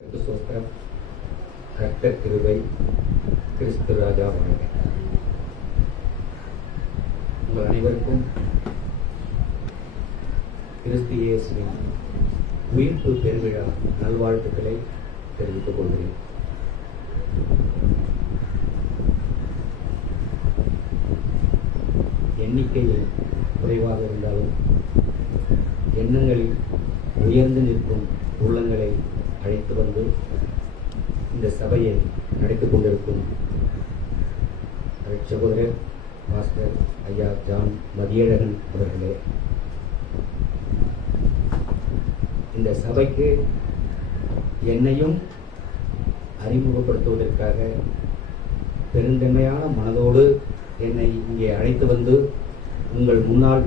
சோத்திரம். கர்த்தர் கிருபை. கிறிஸ்து ராஜா வாழ்க. உங்கள் அனைவருக்கும் கிறிஸ்து இயேசுவின் உயிர்ப்பு பெருவிழா நல்வாழ்த்துக்களை தெரிவித்துக் கொள்கிறேன். எண்ணிக்கையில் குறைவாக இருந்தாலும் எண்ணங்களில் உயர்ந்து நிற்கும் உள்ளங்களை அழைத்து வந்து இந்த சபையை நடத்திக் கொண்டிருக்கும் சகோதரர் பாஸ்டர் ஐயா ஜான் மதியழகன் அவர்களே, இந்த சபைக்கு என்னையும் அறிமுகப்படுத்துவதற்காக பெருந்தன்மையான மனதோடு என்னை இங்கே அழைத்து வந்து உங்கள் முன்னால்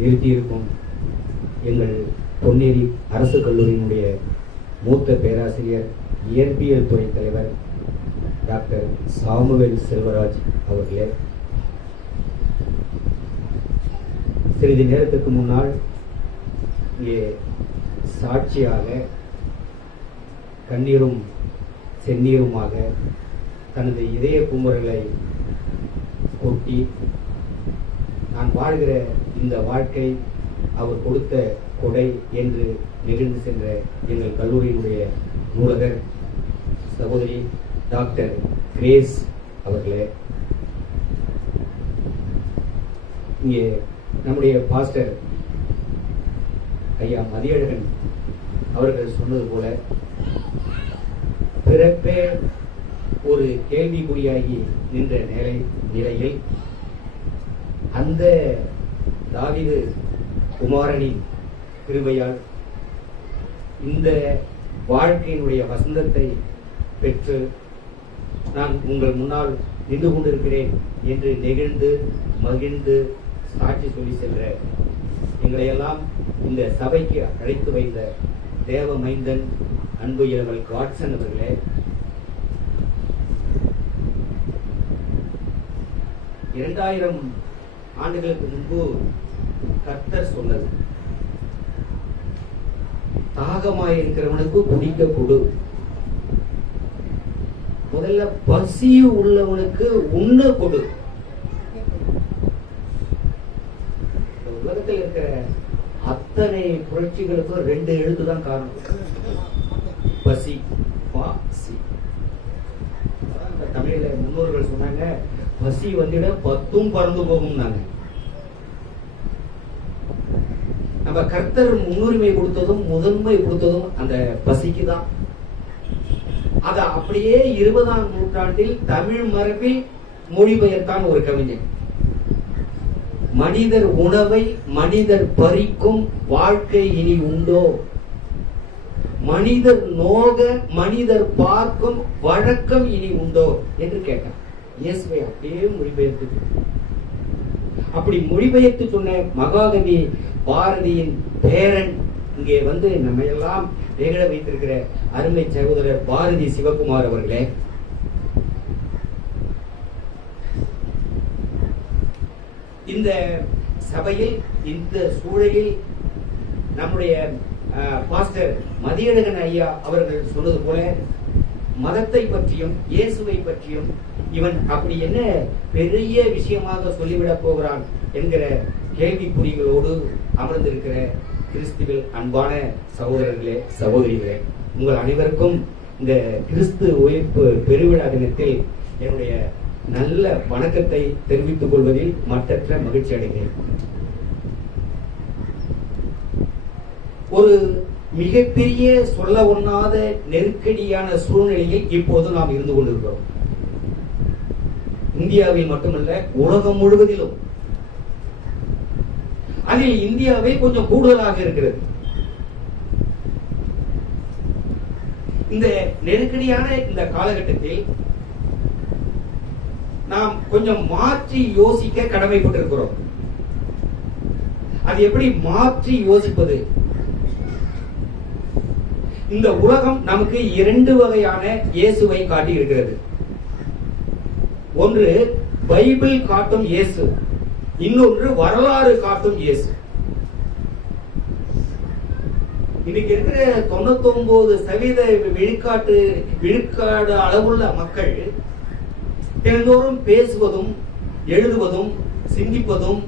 நிறுத்தியிருக்கும் எங்கள் பொன்னேரி அரசு கல்லூரியினுடைய மூத்த பேராசிரியர் இயற்பியல் துறை தலைவர் டாக்டர் சாமுவேல் செல்வராஜ் அவர்களே, சிறிது நேரத்துக்கு முன்னால் இங்கே சாட்சியாக கண்ணீரும் செந்நீருமாக தனது இதய குமுறலை கொட்டி நான் வாழ்கிற இந்த வாழ்க்கை அவர் கொடுத்த கொடை என்று நெகிழ்ந்து சென்ற எங்கள் கல்லூரியினுடைய நூலகர் சகோதரி டாக்டர் கிரேஸ் அவர்களே, இங்கே நம்முடைய பாஸ்டர் ஐயா மதியழகன் அவர்கள் சொன்னது போல பிறப்பே ஒரு கேள்விக்குறியாகி நின்ற நிலையில் அந்த தாவீது குமாரனின் கிருபையால் இந்த வாழ்க்கையினுடைய வசந்தத்தை பெற்று நான் உங்கள் முன்னால் நின்று கொண்டிருக்கிறேன் என்று நெகிழ்ந்து மகிழ்ந்து சாட்சி சொல்லி சென்ற எங்களையெல்லாம் இந்த சபைக்கு அழைத்து வைத்த தேவ மைந்தன் அன்பு இளவல் காட்சன் அவர்களே, 2000 ஆண்டுகளுக்கு முன்பு கர்த்தர் சொன்னது, தாகமாயிருக்கிறவனுக்கு குடிக்க கொடு, முதல்ல பசி உள்ளவனுக்கு உண்ண கொடு. உலகத்தில் இருக்கிற அத்தனை புரட்சிகளுக்கும் 2 எழுத்து தான் காரணம், பசி பாசி. தமிழ்ல முன்னோர்கள் சொன்னாங்க, பசி வந்திட 10 பறந்து போகும். நம்ம கர்த்தர் முன்னுரிமை கொடுத்ததும் முதன்மை கொடுத்ததும் அந்த பசிக்கு தான். அத அப்படியே 20ஆம் நூற்றாண்டில் தமிழ் மரபில் மொழிபெயர்த்தான் ஒரு கவிஞன். மனிதர் உணவை மனிதர் பறிக்கும் வாழ்க்கை இனி உண்டோ, மனிதர் நோக மனிதர் பார்க்கும் வழக்கம் இனி உண்டோ என்று கேட்டான். இயேசுவை அப்படியே மொழிபெயர்த்து, அப்படி மொழிபெயர்த்து சொன்ன மகாகவி பாரதியின் பேரன் இங்கே வந்து நம்ம எல்லாம் நிகழ வைத்திருக்கிற அருமை சகோதரர் பாரதி சிவகுமார் அவர்களே, இந்த சபையில் இந்த சூழலில் நம்முடைய பாஸ்டர் மதியழகன் ஐயா அவர்கள் சொன்னது போல மதத்தை பற்றியும் இயேசுவை பற்றியும் இவன் அப்படி என்ன பெரிய விஷயமாக சொல்லிவிடப் போகிறான் என்கிற கேள்விக்குறிகளோடு அமர்ந்திருக்கிற கிறிஸ்துவில் அன்பான சகோதரர்களே சகோதரிகளே, உங்கள் அனைவருக்கும் இந்த கிறிஸ்து உயிர்ப்பு பெருவிழா தினத்தில் என்னுடைய நல்ல வணக்கத்தை தெரிவித்துக் கொள்வதில் மற்றற்ற மகிழ்ச்சி அடைகிறேன். ஒரு மிகப்பெரிய சொல்ல ஒண்ணாத நெருக்கடியான சூழ்நிலையில் இப்போது நாம் இருந்து கொண்டிருக்கிறோம். இந்தியாவில் மட்டுமல்ல, உலகம் முழுவதிலும். அதில் இந்தியாவே கொஞ்சம் கூடுதலாக இருக்கிறது. இந்த நெருக்கடியான இந்த காலகட்டத்தில் நாம் கொஞ்சம் மாற்றி யோசிக்க கடமைப்பட்டிருக்கிறோம். அது எப்படி மாற்றி யோசிப்பது? இந்த உலகம் நமக்கு 2 வகையான இயேசுவை காட்டி இருக்கிறது. ஒன்று பைபிள் காட்டும் இயேசு, இன்னொன்று வரலாறு காட்டும் இயேசு. இன்னைக்கு இருக்கிற 99% விழுக்காடு அளவுள்ள மக்கள் தினந்தோறும் பேசுவதும் எழுதுவதும் சிந்திப்பதும்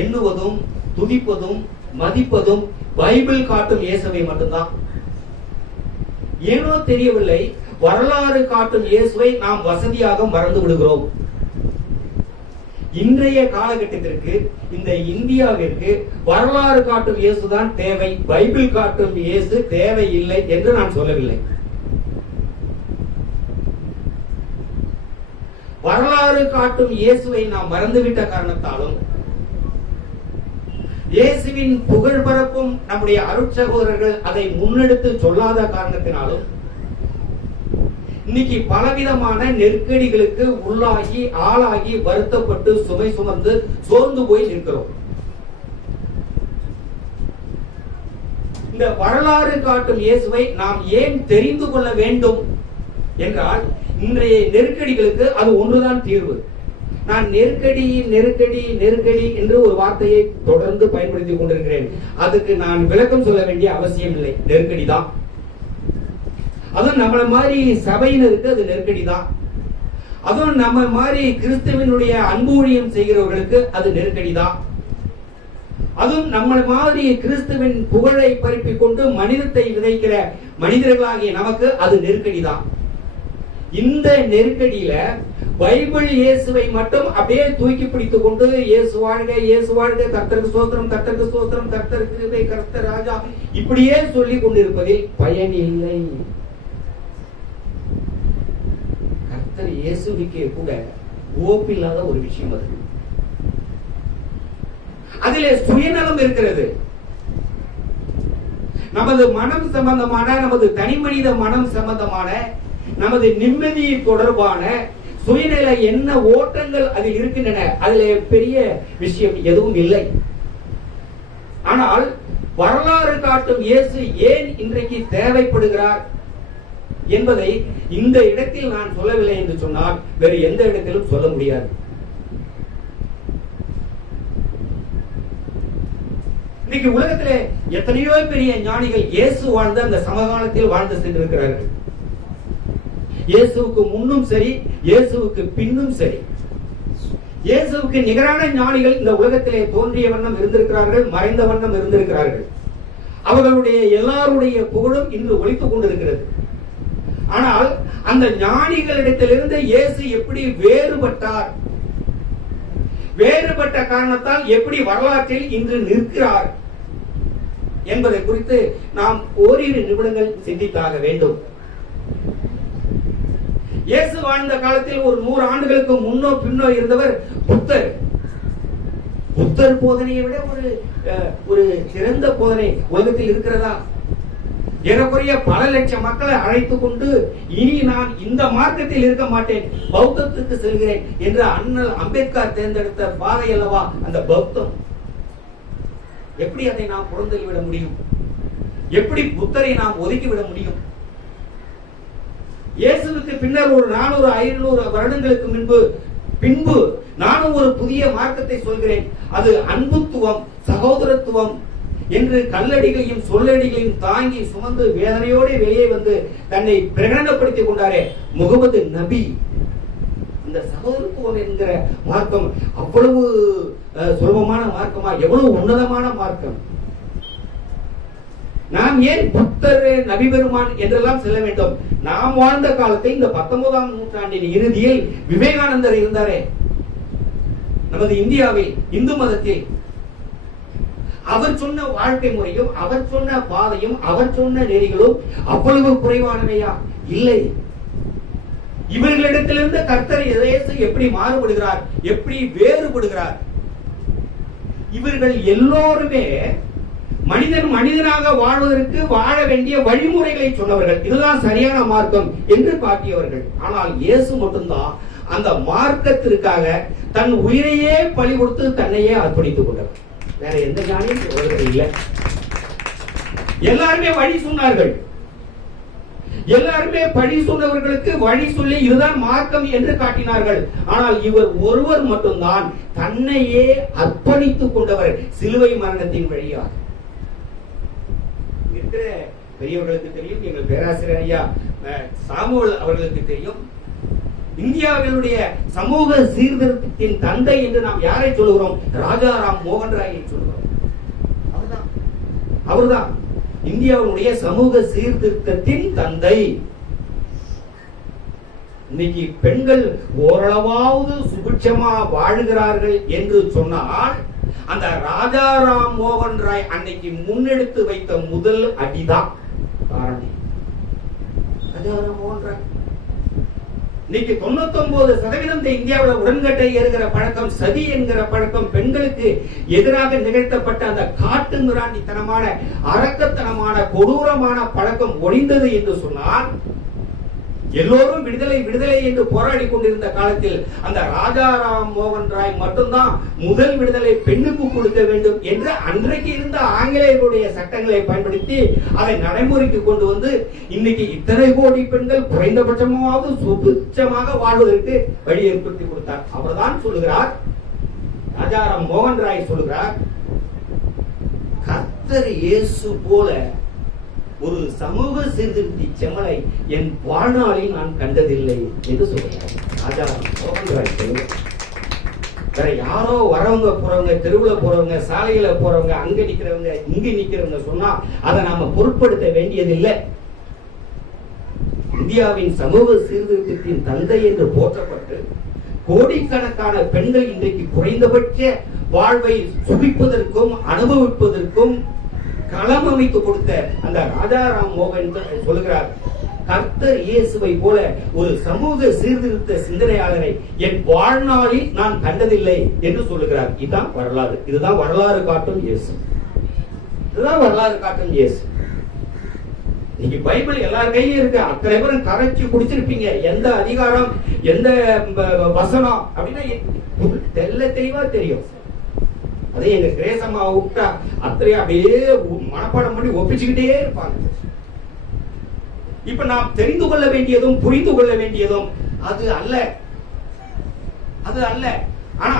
எண்ணுவதும் துதிப்பதும் மதிப்பதும் பைபிள் காட்டும் இயேசுவை மட்டும்தான். ஏனோ தெரியவில்லை, வரலாறு காட்டும் இயேசுவை நாம் வசதியாக மறந்து விடுகிறோம். இன்றைய காலகட்டத்திற்கு, இந்த இந்தியாவிற்கு வரலாறு காட்டும் இயேசுதான் தேவை, பைபிள் காட்டும் இயேசு தேவை இல்லை என்று நான் சொல்லவில்லை. வரலாறு காட்டும் இயேசுவை நாம் மறந்துவிட்ட காரணத்தாலும், இயேசுவின் புகழ் பரப்பும் நம்முடைய அருட்சகோதரர்கள் அதை முன்னெடுத்து சொல்லாத காரணத்தினாலும் இன்னைக்கு பலவிதமான நெருக்கடிகளுக்கு உள்ளாகி ஆளாகி வருத்தப்பட்டு சுமை சுமந்து சோர்ந்து போய் நிற்கிறோம். இந்த வரலாறு காட்டும் இயேசுவை நாம் ஏன் தெரிந்து கொள்ள வேண்டும் என்றால், இன்றைய நெருக்கடிகளுக்கு அது ஒன்றுதான் தீர்வு. நான் நெருக்கடி நெருக்கடி நெருக்கடி என்று ஒரு வார்த்தையை தொடர்ந்து பயன்படுத்திக் கொண்டிருக்கிறேன். அதுக்கு நான் விளக்கம் சொல்ல வேண்டிய அவசியம் இல்லை. நெருக்கடி தான். அதுவும் நம்மள மாதிரி சபையினருக்கு அது நெருக்கடி தான். அதுவும் நம்ம மாதிரி கிறிஸ்துவனுடைய அன்பு ஊழியம் செய்கிறவர்களுக்கு அது நெருக்கடி தான். அதுவும் நம்மள மாதிரி கிறிஸ்துவின் புகழை பரப்பிக் கொண்டு மனிதத்தை விதைக்கிற மனிதர்களாகிய நமக்கு அது நெருக்கடி தான். இந்த நெருக்கடியில பைபிள் இயேசுவை மட்டும் அப்படியே தூக்கி பிடித்துக் கொண்டு இயேசு வாழ்க, இயேசு வாழ்க, கர்த்தருக்கு ஸ்தோத்திரம், கர்த்தருக்கு ஸ்தோத்திரம், கர்த்தருக்கு கர்த்தர் ராஜா, இப்படியே சொல்லிக் கொண்டிருப்பதில் பயன் இல்லை. கர்த்தர் இயேசுவிக்கே கூட ஓப்பில்லாத ஒரு விஷயம் அது. அதிலே சுயநலம் இருக்கிறது. நமது மனம் சம்பந்தமான, நமது தனி மனித மனம் சம்பந்தமான, நமது நிம்மதி தொடர்பான சுயநல என்ன ஓட்டங்கள் அதில் இருக்கின்றன. அதில் பெரிய விஷயம் எதுவும் இல்லை. ஆனால் வரலாறு காட்டும் இயேசு ஏன் இன்றைக்கு தேவைப்படுகிறார் என்பதை இந்த இடத்தில் நான் சொல்லவில்லை என்று சொன்னால் வேறு எந்த இடத்திலும் சொல்ல முடியாது. இன்னைக்கு உலகத்திலே எத்தனையோ பெரிய ஞானிகள் இயேசு வாழ்ந்த அந்த சமகாலத்தில் வாழ்ந்து சென்றிருக்கிறார்கள். இயேசுவுக்கு முன்னும் சரி, இயேசுவுக்கு பின்னும் சரி. இயேசுவுக்கு நிகரான ஞானிகள் இந்த உலகத்திலே தோன்றிய வண்ணம் இருந்திருக்கிறார்கள், மறைந்த வண்ணம் இருந்திருக்கிறார்கள். அவர்களுடைய எல்லாருடைய புகழும் இன்று ஒலித்துக் கொண்டிருக்கிறது. ஆனால் அந்த ஞானிகளிடத்திலிருந்து இயேசு எப்படி வேறுபட்டார், வேறுபட்ட காரணத்தால் எப்படி வரலாற்றில் இன்று நிற்கிறார் என்பதை குறித்து நாம் ஓரிரு நிமிடங்கள் சிந்தித்தாக வேண்டும். இயேசு வாழ்ந்த காலத்தில் ஒரு 100 ஆண்டுகளுக்கு முன்னோ பின்னோ இருந்தவர் புத்தர். புத்தர் போதனையை விட ஒரு சிறந்த போதனை உலகத்தில் இருக்கிறதா? ஏறக்குறைய பல லட்சம் மக்களை அழைத்துக் கொண்டு இனி நான் இந்த மார்க்கத்தில் இருக்க மாட்டேன், பௌத்தத்துக்கு செல்கிறேன் என்று அண்ணல் அம்பேத்கர் தேர்ந்தெடுத்த பாதை அல்லவா அந்த பௌத்தம். எப்படி அதை நாம் புறந்தள்ளிவிட முடியும்? எப்படி புத்தரை நாம் ஒதுக்கிவிட முடியும்? இயேசுவுக்கு பின்னர் ஒரு 400-500 வருடங்களுக்கு பின்பு நானும் ஒரு புதிய மார்க்கத்தை சொல்கிறேன், அது அன்புத்துவம், சகோதரத்துவம் என்று கல்லடிகளையும் சொல்லடிகளையும் தாங்கி சுமந்து வேதனையோடு வெளியே வந்து தன்னை பிரகடனப்படுத்திக் கொண்டாரே முகமது நபி. இந்த சகோதரத்துவம் என்கிற மார்க்கம் அவ்வளவு சுலபமான மார்க்கமா? எவ்வளவு உன்னதமான மார்க்கம்! நாம் ஏன் புத்தர், நபி பெருமான் என்றெல்லாம் செல்ல வேண்டும்? நாம் வாழ்ந்த காலத்தை இந்த 19ஆம் நூற்றாண்டின் இறுதியில் விவேகானந்தர் இருந்தாரே நமது இந்தியாவில், இந்து மதத்தில். அவர் சொன்ன வாழ்க்கை முறையும், அவர் சொன்ன பாதையும், அவர் சொன்ன நெறிகளும் அவ்வளவு குறைவானவையா? இல்லை. இவர்களிடத்திலிருந்து கர்த்தர் இயேசு எப்படி மாறுபடுகிறார், எப்படி வேறுபடுகிறார்? இவர்கள் எல்லோருமே மனிதன் மனிதனாக வாழ்வதற்கு வாழ வேண்டிய வழிமுறைகளை சொன்னவர்கள். இதுதான் சரியான மார்க்கம் என்று காட்டியவர்கள். ஆனால் இயேசு மட்டும்தான் அந்த மார்க்கத்திற்காக தன் உயிரையே பலி கொடுத்து தன்னையே அர்ப்பணித்துக் கொண்டவர். வேற எந்த ஞானியும் உலகத்தில் இல்லை. எல்லாருமே வழி சொன்னார்கள். எல்லாருமே பழி சொன்னவர்களுக்கு வழி சொல்லி இதுதான் மார்க்கம் என்று காட்டினார்கள். ஆனால் இவர் ஒருவர் மட்டும்தான் தன்னையே அர்ப்பணித்துக் கொண்டவர் சிலுவை மரணத்தின் வழியாக. இருக்கிற பெரியவர்களுக்கு தெரியும், எங்கள் பேராசிரியர் ஐயா சாமுவேல் அவர்களுக்கு தெரியும். இந்தியாவினுடைய சமூக சீர்திருத்தத்தின் தந்தை என்று நாம் யாரை சொல்லுகிறோம்? ராஜாராம் மோகன் ராயை சொல்லுகிறோம். அவர்தான் இந்தியாவுடைய சமூக சீர்திருத்தத்தின் தந்தை. இன்னைக்கு பெண்கள் ஓரளவாவது சுபிட்சமா வாழுகிறார்கள் என்று சொன்னால் அந்த ராஜாராம் மோகன் ராய் அன்னைக்கு முன்னெடுத்து வைத்த முதல் அடிதான் காரணம். ராஜாராம் மோகன் ராய் இன்னைக்கு 99% இந்தியாவில் உடன்கட்டை ஏறுகிற பழக்கம், சதி என்கிற பழக்கம், பெண்களுக்கு எதிராக நிகழ்த்தப்பட்ட அந்த காட்டு மிராண்டித்தனமான அரக்கத்தனமான கொடூரமான பழக்கம் ஒழிந்தது என்று சொன்னால், எல்லோரும் விடுதலை விடுதலை என்று போராடி கொண்டிருந்த காலத்தில் அந்த ராஜாராம் மோகன் ராய் மட்டும்தான் முதல் விடுதலை பெண்ணுக்கு கொடுக்க வேண்டும் என்று அன்றைக்கு இருந்த ஆங்கிலேயர்களுடைய சட்டங்களை பயன்படுத்தி அதை நடைமுறைக்கு கொண்டு வந்து இன்னைக்கு இத்தனை கோடி பெண்கள் குறைந்தபட்சமாவது சுபிட்சமாக வாழ்வதற்கு வழி ஏற்படுத்தி கொடுத்தார். அவர்தான் சொல்லுகிறார், ராஜாராம் மோகன் ராய் சொல்லுகிறார், கர்த்தர் இயேசு போல ஒரு சமூக சீர்திருத்தி செம்மலை என் வாழ்நாளில் நான் கண்டதில்லை என்று சொல்கிறார். ராஜாராம் மோகன் ராய் சொல்லுவார். வேற யாரோ வரவங்க போறவங்க, தெருவுல போறவங்க, சாலையில போறவங்க, அங்க நிக்கிறவங்க, இங்க நிக்கிறவங்க சொன்னா அதை நாம பொருட்படுத்த வேண்டியதில்லை. இந்தியாவின் சமூக சீர்திருத்தத்தின் தந்தை என்று போற்றப்பட்டு கோடிக்கணக்கான பெண்கள் இன்றைக்கு குறைந்தபட்ச வாழ்வை சுகிப்பதற்கும் அனுபவிப்பதற்கும் களம் அமைத்து கொடுத்த அந்த ராஜாராம் மோகன் சொல்லுகிறார், கர்த்தர் இயேசுவை போல ஒரு சமூக சீர்திருத்த சிந்தனையாளரை என் வாழ்நாளில் நான் கண்டதில்லை என்று சொல்லுகிறார். இதுதான் வரலாறு. இதுதான் வரலாறு காட்டும் இயேசு. இதுதான் வரலாறு காட்டும் இயேசு. இன்னைக்கு பைபிள் எல்லார் கையிலும் இருக்கு. அத்தனை பேரும் கரைச்சி குடிச்சிருப்பீங்க. எந்த அதிகாரம், எந்த வசனம் அப்படின்னா தெல்ல தெளிவா தெரியும். அதே எங்க கிரேசம்மா விட்டா அத்தனை அப்படியே மனப்பாடம் பண்ணி ஒப்பிச்சுக்கிட்டே இருப்பாங்க. இப்ப நாம் தெரிந்து கொள்ள வேண்டியதும் புரிந்து கொள்ள வேண்டியதும் அது அல்ல, அது அல்ல. ஆனா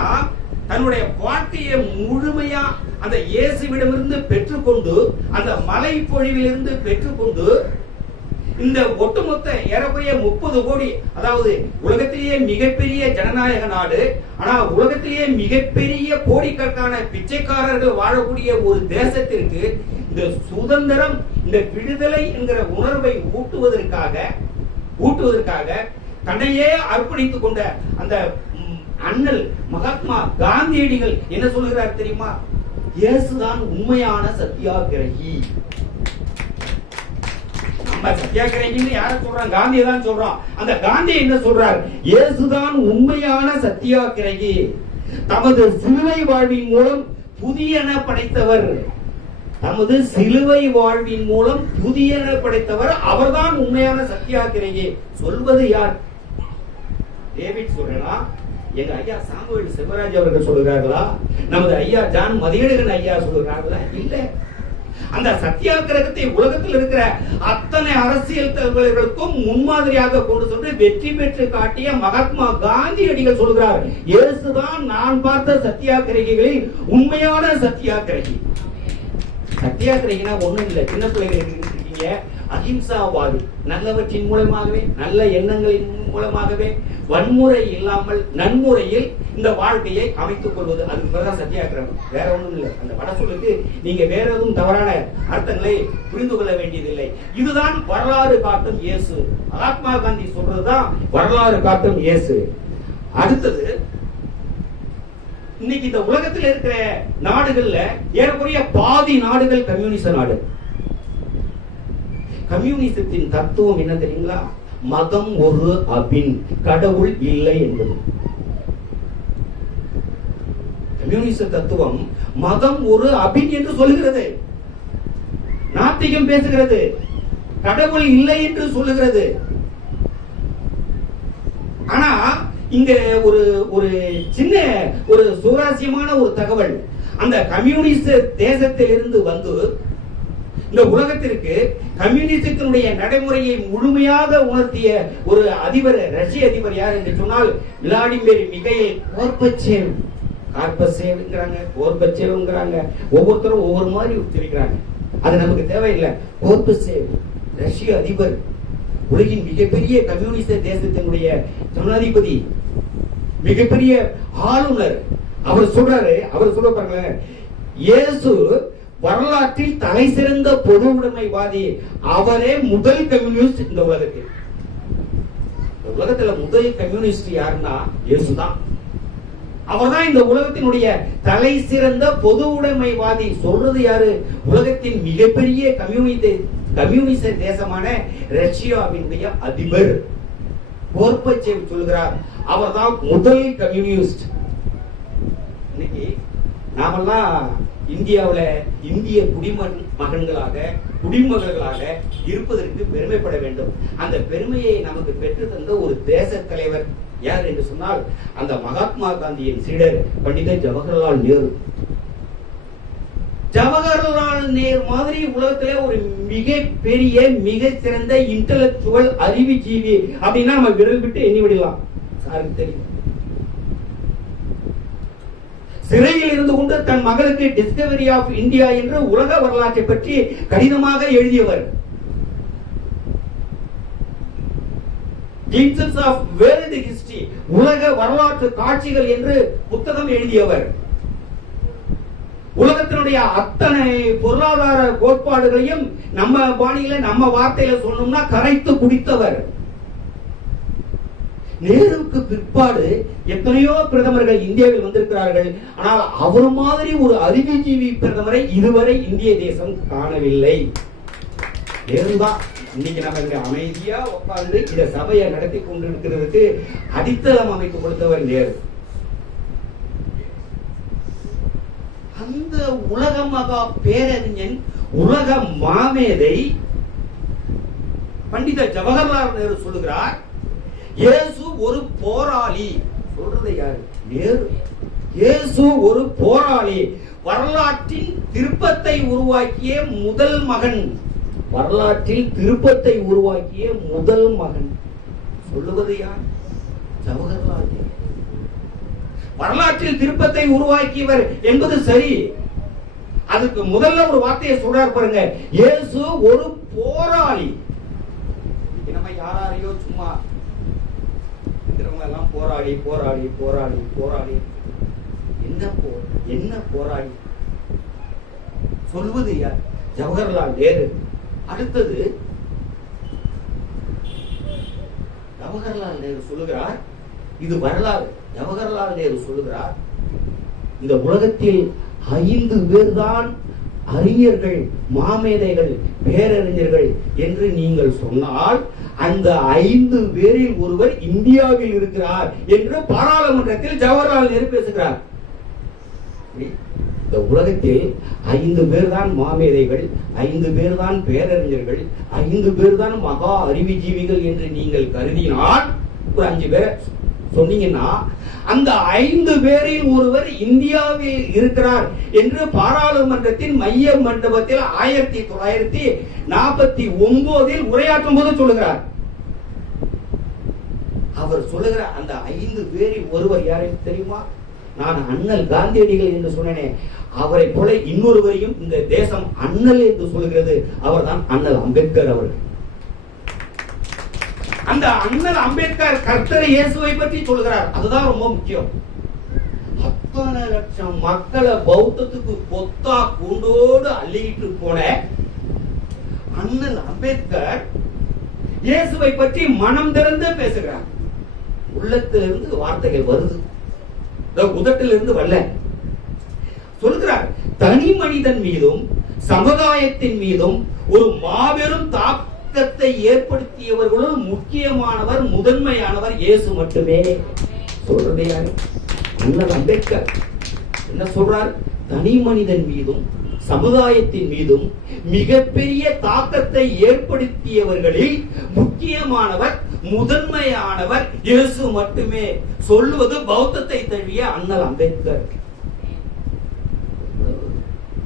தன்னுடைய வாழ்க்கையை முழுமையா அந்த இயேசுவிடமிருந்து பெற்றுக்கொண்டு, அந்த மலை பொழிவிலிருந்து பெற்றுக்கொண்டு, இந்த ஒட்டுமொத்த ஏறக்குறைய 30 கோடி, அதாவது உலகத்திலேயே மிகப்பெரிய ஜனநாயக நாடு, ஆனா உலகத்திலேயே மிகப்பெரிய கோடிக்கணக்கான பிச்சைக்காரர்கள் வாழக்கூடிய ஒரு தேசத்திற்கு இந்த சுதந்திரம், இந்த விடுதலை என்கிற உணர்வை ஊட்டுவதற்காக தன்னையே அர்ப்பணித்துக் கொண்ட அந்த அண்ணல் மகாத்மா காந்தியடிகள் என்ன சொல்லுகிறார் தெரியுமா? இயேசுதான் உண்மையான சத்தியாகிரகி. நம்ம சத்தியாகிரகின்னு யார சொல்றாங்க? காந்தியை தான் சொல்றோம். அந்த காந்தி என்ன சொல்றார்? இயேசுதான் உண்மையான சத்தியாகிரகி. தமது சிலுவை வாழ்வின் மூலம் புதியன படைத்தவர். தமது சிலுவை வாழ்வின் மூலம் புதியன படைத்தவர். அவர்தான் உண்மையான சத்தியாகிரகி. சொல்வது யார்? டேவிட் சொல்லலாம், எங்க ஐயா சாமுவேல் செல்வராஜ் அவர்கள் சொல்லுகிறார்களா? நமது ஐயா ஜான் மதியழகன் ஐயா சொல்லுகிறார்களா? இல்ல. அந்த சத்தியாகிரகத்தை உலகத்தில் இருக்கிற அத்தனை அரசியல் தலைவர்களுக்கும் முன்மாதிரியாக கொண்டு சென்று வெற்றி பெற்று காட்டிய மகாத்மா காந்தியடிகள் சொல்கிறார், இயேசுதான் நான் பார்த்த சத்தியாகிரகிகளில் உண்மையான சத்தியாகிரகி. சத்தியாகிரகினா ஒண்ணும் இல்ல, சின்ன பிள்ளைகள் இருக்கீங்க, அஹிம்சாவாதி, நல்லவற்றின் மூலமாகவே, நல்ல எண்ணங்களின் மூலமாகவே, வன்முறை இல்லாமல் நன்முறையில் இந்த வாழ்க்கையை அமைத்துக் கொள்வது. அதுக்கு பிறகு சத்தியாகிரகம். வேற ஒண்ணும் இல்லை. அந்த வட சொல்லுக்கு நீங்க வேற எதுவும் தவறான அர்த்தங்களை புரிந்து கொள்ள வேண்டியதில்லை. இதுதான் வரலாறு காட்டும் இயேசு. மகாத்மா காந்தி சொல்றதுதான் வரலாறு காட்டும் இயேசு. அடுத்தது, இன்னைக்கு இந்த உலகத்தில் இருக்கிற நாடுகள்ல ஏறக்குறைய பாதி நாடுகள் கம்யூனிச நாடு. கம்யூனிசத்தின் தத்துவம் என்ன தெரியுங்களா? மதம் ஒரு அபின், கடவுள் இல்லை என்பது. கம்யூனிச தத்துவம் மதம் ஒரு அபின் என்று சொல்லுகிறது. நாத்திகம் பேசுகிறது. கடவுள் இல்லை என்று சொல்லுகிறது. ஆனா இங்க ஒரு சின்ன ஒரு சுவாரஸ்யமான ஒரு தகவல். அந்த கம்யூனிச தேசத்திலிருந்து வந்து இந்த உலகத்திற்கு கம்யூனிசத்தினுடைய நடைமுறையை முழுமையாக உணர்த்திய ஒரு அதிபர், ரஷ்ய அதிபர் யார் என்று சொன்னால் விளாடிமிர் மிகைல் கோர்பச்சேவ். கார்பச்சேவ்ங்கறாங்க, கோர்பச்சேவ்ங்கறாங்க, ஒவ்வொருத்தரும் ஒவ்வொரு மாதிரி உச்சரிக்கிறாங்க. அது நமக்கு தேவையில்லை. கோர்பச்சேவ் ரஷ்ய அதிபர், உலகின் மிகப்பெரிய கம்யூனிஸ்ட் தேசத்தினுடைய ஜனாதிபதி, மிகப்பெரிய ஆளுநர், அவர் சொல்ற பாருங்க, இயேசு வரலாற்றில் தலை சிறந்த பொது உடைமைவாதி, அவரே முதல் கம்யூனிஸ்ட் இந்த உலகத்தில். உலகத்துல முதல் கம்யூனிஸ்ட் யாருன்னா இயேசுதான். அவர்தான் இந்த உலகத்தினுடைய தலை சிறந்த பொது உடைமைவாதி. சொல்றது யாரு? உலகத்தின் மிகப்பெரிய கம்யூனிச தேசமான ரஷ்யாவினுடைய அதிபர் கோர்பச்சேவ் சொல்கிறார், அவர்தான் முதல் கம்யூனிஸ்ட். இன்னைக்கு நாமெல்லாம் இந்தியாவுல இந்திய குடிமகன்களாக இருப்பதற்கு பெருமைப்பட வேண்டும். அந்த பெருமையை நமக்கு பெற்று தந்த ஒரு தேச தலைவர் யார் என்று சொன்னால் அந்த மகாத்மா காந்தியின் சீடர் பண்டிதர் ஜவஹர்லால் நேரு. ஜவஹர்லால் நேரு மாதிரி உலகத்திலே ஒரு மிக பெரிய மிக சிறந்த இன்டலெக்சுவல் அறிவுஜீவி அப்படின்னா நம்ம விரல் விட்டு எண்ணி விடலாம். சாருக்கு தெரியும். சிறையில் இருந்து கொண்டு தன் மகளுக்கு டிஸ்கவரி ஆஃப் இந்தியா என்று உலக வரலாற்றை பற்றி கடிதமாக எழுதியவர். கிளிம்சஸ் ஆஃப் வேர்ல்ட் ஹிஸ்டரி, உலக வரலாற்று காட்சிகள் என்று புத்தகம் எழுதியவர். உலகத்தினுடைய அத்தனை பொருளாதார கோட்பாடுகளையும் நம்ம பாணியில நம்ம வார்த்தையில சொன்னோம்னா கரைத்து குடித்தவர். நேருவுக்கு பிற்பாடு எத்தனையோ பிரதமர்கள் இந்தியாவில் வந்திருக்கிறார்கள். ஆனால் அவர் மாதிரி ஒரு அறிவுஜீவி பிரதமரை இதுவரை இந்திய தேசம் காணவில்லை. நேருதான் இன்னைக்கு நம்ம இங்க அமைதியா உட்கார்ந்து இந்த சபையை நடத்தி கொண்டிருக்கிறதுக்கு அடித்தளம் அமைத்து கொடுத்தவர் நேரு. அந்த உலக மகா பேரறிஞன், உலக மாமேதை பண்டிதர் ஜவஹர்லால் நேரு சொல்லுகிறார், இயேசு ஒரு போராளி. சொல்றது யாரு? நேரு. இயேசு ஒரு போராளி, வரலாற்றின் திருப்பத்தை உருவாக்கிய முதல் மகன். வரலாற்றில் திருப்பத்தை உருவாக்கிய முதல் மகன். சொல்லுவது யார்? ஜவஹர்லால் நேரு. வரலாற்றில் திருப்பத்தை உருவாக்கியவர் என்பது சரி. அதுக்கு முதல்ல ஒரு வார்த்தையை சொல்றார் பாருங்க, இயேசு ஒரு போராளி. நம்ம யாரையோ சும்மா எல்லாம் போராடி போராடி போராடி போராடி என்ன போராடி சொல்வது யார்? ஜவஹர்லால் நேரு. அடுத்தது ஜவஹர்லால் நேரு சொல்லுகிறார், இது வரலாறு. ஜவஹர்லால் நேரு சொல்லுகிறார், இந்த உலகத்தில் 5 பேர் தான் அறிஞர்கள், மாமேதைகள், பேரறிஞர்கள் என்று நீங்கள் சொன்னால் அந்த 5 பேரில் ஒருவர் இந்தியாவில் இருக்கிறார் என்று பாராளுமன்றத்தில் ஜவஹர்லால் நேரு பேசுகிறார். இந்த உலகத்தில் 5 பேர் தான் மாமேதைகள், 5 பேர் தான் பேரறிஞர்கள், 5 பேர் தான் மகா அறிவுஜீவிகள் என்று நீங்கள் கருதினால், ஒரு 5 பேரை சொன்னீங்கன்னா அந்த 5 பேரில் ஒருவர் இந்தியாவில் இருக்கிறார் என்று பாராளுமன்றத்தின் மைய மண்டபத்தில் 1949 உரையாற்றும் போது சொல்லுகிறார். அவர் சொல்லுகிற அந்த 5 பேரில் ஒருவர் யாருக்கு தெரியுமா? நான் அண்ணல் காந்தியடிகள் என்று சொன்னேன், அவரை போல இன்னொருவரையும் இந்த தேசம் அண்ணல் என்று சொல்கிறது. அவர்தான் அண்ணல் அம்பேத்கர் அவர்கள். அந்த அண்ணல் அம்பேத்கர் கர்த்தர் இயேசுவை பற்றி சொல்கிறார். அதுதான் ரொம்ப முக்கியம். அத்தனை லட்சம் மக்களை பௌத்தத்துக்கு கொத்தா கூண்டோடு அள்ளிட்டு போன அண்ணல் அம்பேத்கர் இயேசுவை பற்றி மனம் திறந்து பேசுகிறார். உள்ளத்திலிருந்து வார்த்தைகள் வருது, உதட்டிலிருந்து வரல. சொல்கிறார், தனி மனிதன் மீதும் சமுதாயத்தின் மீதும் ஒரு மாபெரும் தாக்கத்தை ஏற்படுத்தியவர்களும் முக்கியமானவர், முதன்மையானவர் இயேசு மட்டுமே. சொல்றது யாரு? அண்ணல் அம்பேத்கர். என்ன சொல்றார்? தனி மனிதன் மீதும் சமுதாயத்தின் மீதும் மிகப்பெரிய தாக்கத்தை ஏற்படுத்தியவர்களில் முக்கியமானவர், முதன்மையானவர் இயேசு மட்டுமே. சொல்லுவது பௌத்தத்தை தழுவிய அண்ணல் அம்பேத்கர்.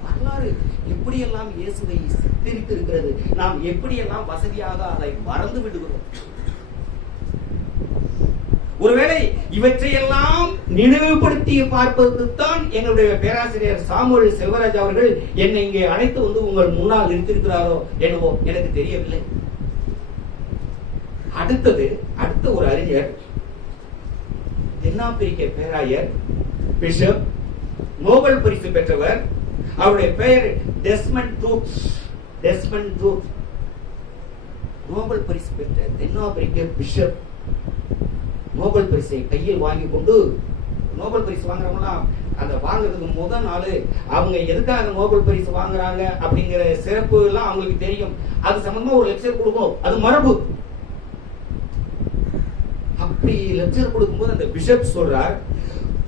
வரலாறு எப்படியெல்லாம் இயேசுவை சித்தரித்திருக்கிறது, நாம் எப்படியெல்லாம் வசதியாக அதை மறந்து விடுகிறோம். ஒருவேளை இவற்றையெல்லாம் நினைவுபடுத்தி பார்ப்பதற்குத்தான் என்னுடைய பேராசிரியர் சாமுவேல் செல்வராஜ் அவர்கள் என்னை இங்கே அழைத்து வந்து உங்கள் முன்னால் நிறுத்திருக்கிறாரோ என்னவோ எனக்கு தெரியவில்லை. அடுத்த ஒரு அறிஞர், தென்னாப்பிரிக்க பேராயர், பிஷப், நோபல் பரிசு பெற்றவர். அவருடைய பெயர் டெஸ்மண்ட் டூட். நோபல் பரிசு பெற்ற தென்னாப்பிரிக்க பிஷப் நோபல் பரிசை கையில் வாங்கி கொண்டு, நோபல் பரிசு வாங்குறவங்களாம் அந்த வாங்குறதுக்கு முதல் நாள் அவங்க எதுக்காக நோபல் பரிசு வாங்குறாங்க அப்படிங்கிற சிறப்பு எல்லாம் அவங்களுக்கு தெரியும். அது சம்பந்தமா ஒரு லெக்சர் கொடுக்கணும், அது மரபு. அப்படி லெக்சர் கொடுக்கும்போது அந்த பிஷப் சொல்றார்,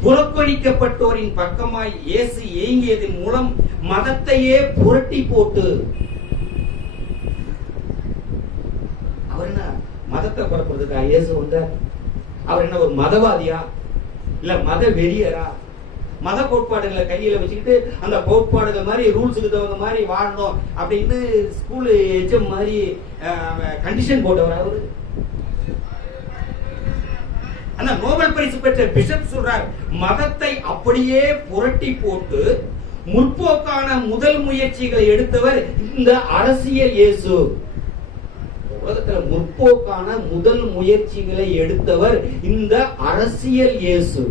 புறக்கணிக்கப்பட்டோரின் பக்கமாய் இயேசு ஏங்கியதன் மூலம் மதத்தையே புரட்டி போட்டு, அவர் என்ன மதத்தை பரப்புறதுக்கா இயேசு வந்தார்? அவர் என்ன ஒரு மதவாதியா, இல்ல மத வெறியரா? மத கோட்பாடுகளை கையில வச்சுக்கிட்டு அந்த கோட்பாடுகள் மாதிரி ரூல்ஸுக்கு தகுந்த மாதிரி வாழணும் அப்படின்னு ஸ்கூல் எச்எம் மாதிரி கண்டிஷன் போட்டவர் அவரு. ஆனா நோபல் பரிசு பெற்ற பிஷப் சொல்றார், மதத்தை அப்படியே புரட்டி போட்டு முற்போக்கான முதல் முயற்சிகளை எடுத்தவர் இந்த அரசியல் இயேசு. உலகத்துல முற்போக்கான முதல் முயற்சிகளை எடுத்தவர் இந்த அரசியல் இயேசு.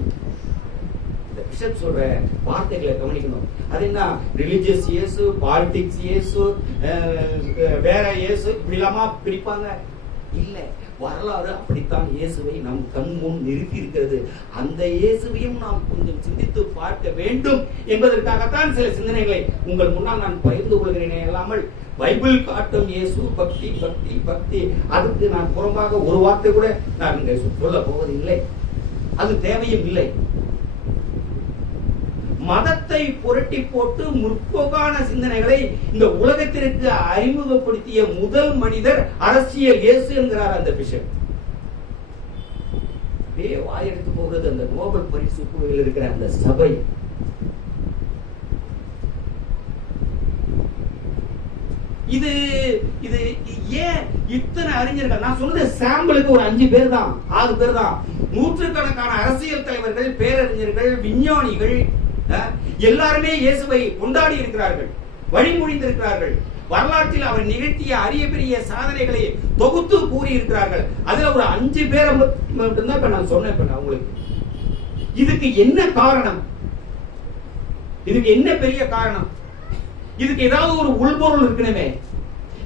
இந்த பிஷப் சொல்ற வார்த்தைகளை கவனிக்கணும். அது என்ன, ரிலிஜியஸ் இயேசு, பாலிடிக்ஸ் இயேசு, வேற இயேசு இப்படி இல்லாம பிரிப்பாங்க? இல்ல, வரலாறு அப்படித்தான் இயேசுவை நம் கண் முன் நிறுத்தி இருக்கிறது. அந்த இயேசுவையும் நாம் கொஞ்சம் சிந்தித்து பார்க்க வேண்டும் என்பதற்காகத்தான் சில சிந்தனைகளை உங்கள் முன்னால் நான் பகிர்ந்து கொள்கிறேனே அல்லாமல் பைபிள் காட்டும் இயேசு பக்தி பக்தி பக்தி அதுக்கு நான் புறம்பாக ஒரு வார்த்தை கூட நான் இங்க சொல்ல போவதில்லை. அது தேவையும் இல்லை. மதத்தை புரட்டி போட்டு முற்போக்கான சிந்தனைகளை இந்த உலகத்திற்கு அறிமுகப்படுத்திய முதல் மனிதர் அரசியல் இயேசு என்கிறார் அந்த பிஷப். வாயெடுத்து போகிறது அந்த நோபல் பரிசு குழுவில் இருக்கிற அந்த சபை. இது இது ஏன் இத்தனை அறிஞர்கள்? நான் சொன்னது சாம்பிளுக்கு ஒரு 5 பேர் தான், 6 பேர் தான். நூற்றுக்கணக்கான அரசியல் தலைவர்கள், பேரறிஞர்கள், விஞ்ஞானிகள் எல்லாருமே இயேசுவை கொண்டாடி இருக்கிறார்கள், வழிமொழிந்திருக்கிறார்கள். வரலாற்றில் அவர் நிகழ்த்திய அரிய பெரிய சாதனைகளை தொகுத்து கூறி இருக்கிறார்கள். அதுல ஒரு 5 பேரை மட்டும்தான் இப்ப நான் சொன்னேன். இப்ப உங்களுக்கு இதுக்கு என்ன காரணம்? இதுக்கு என்ன பெரிய காரணம்? இதுக்கு ஏதாவது ஒரு உள்பொருள் இருக்கணுமே,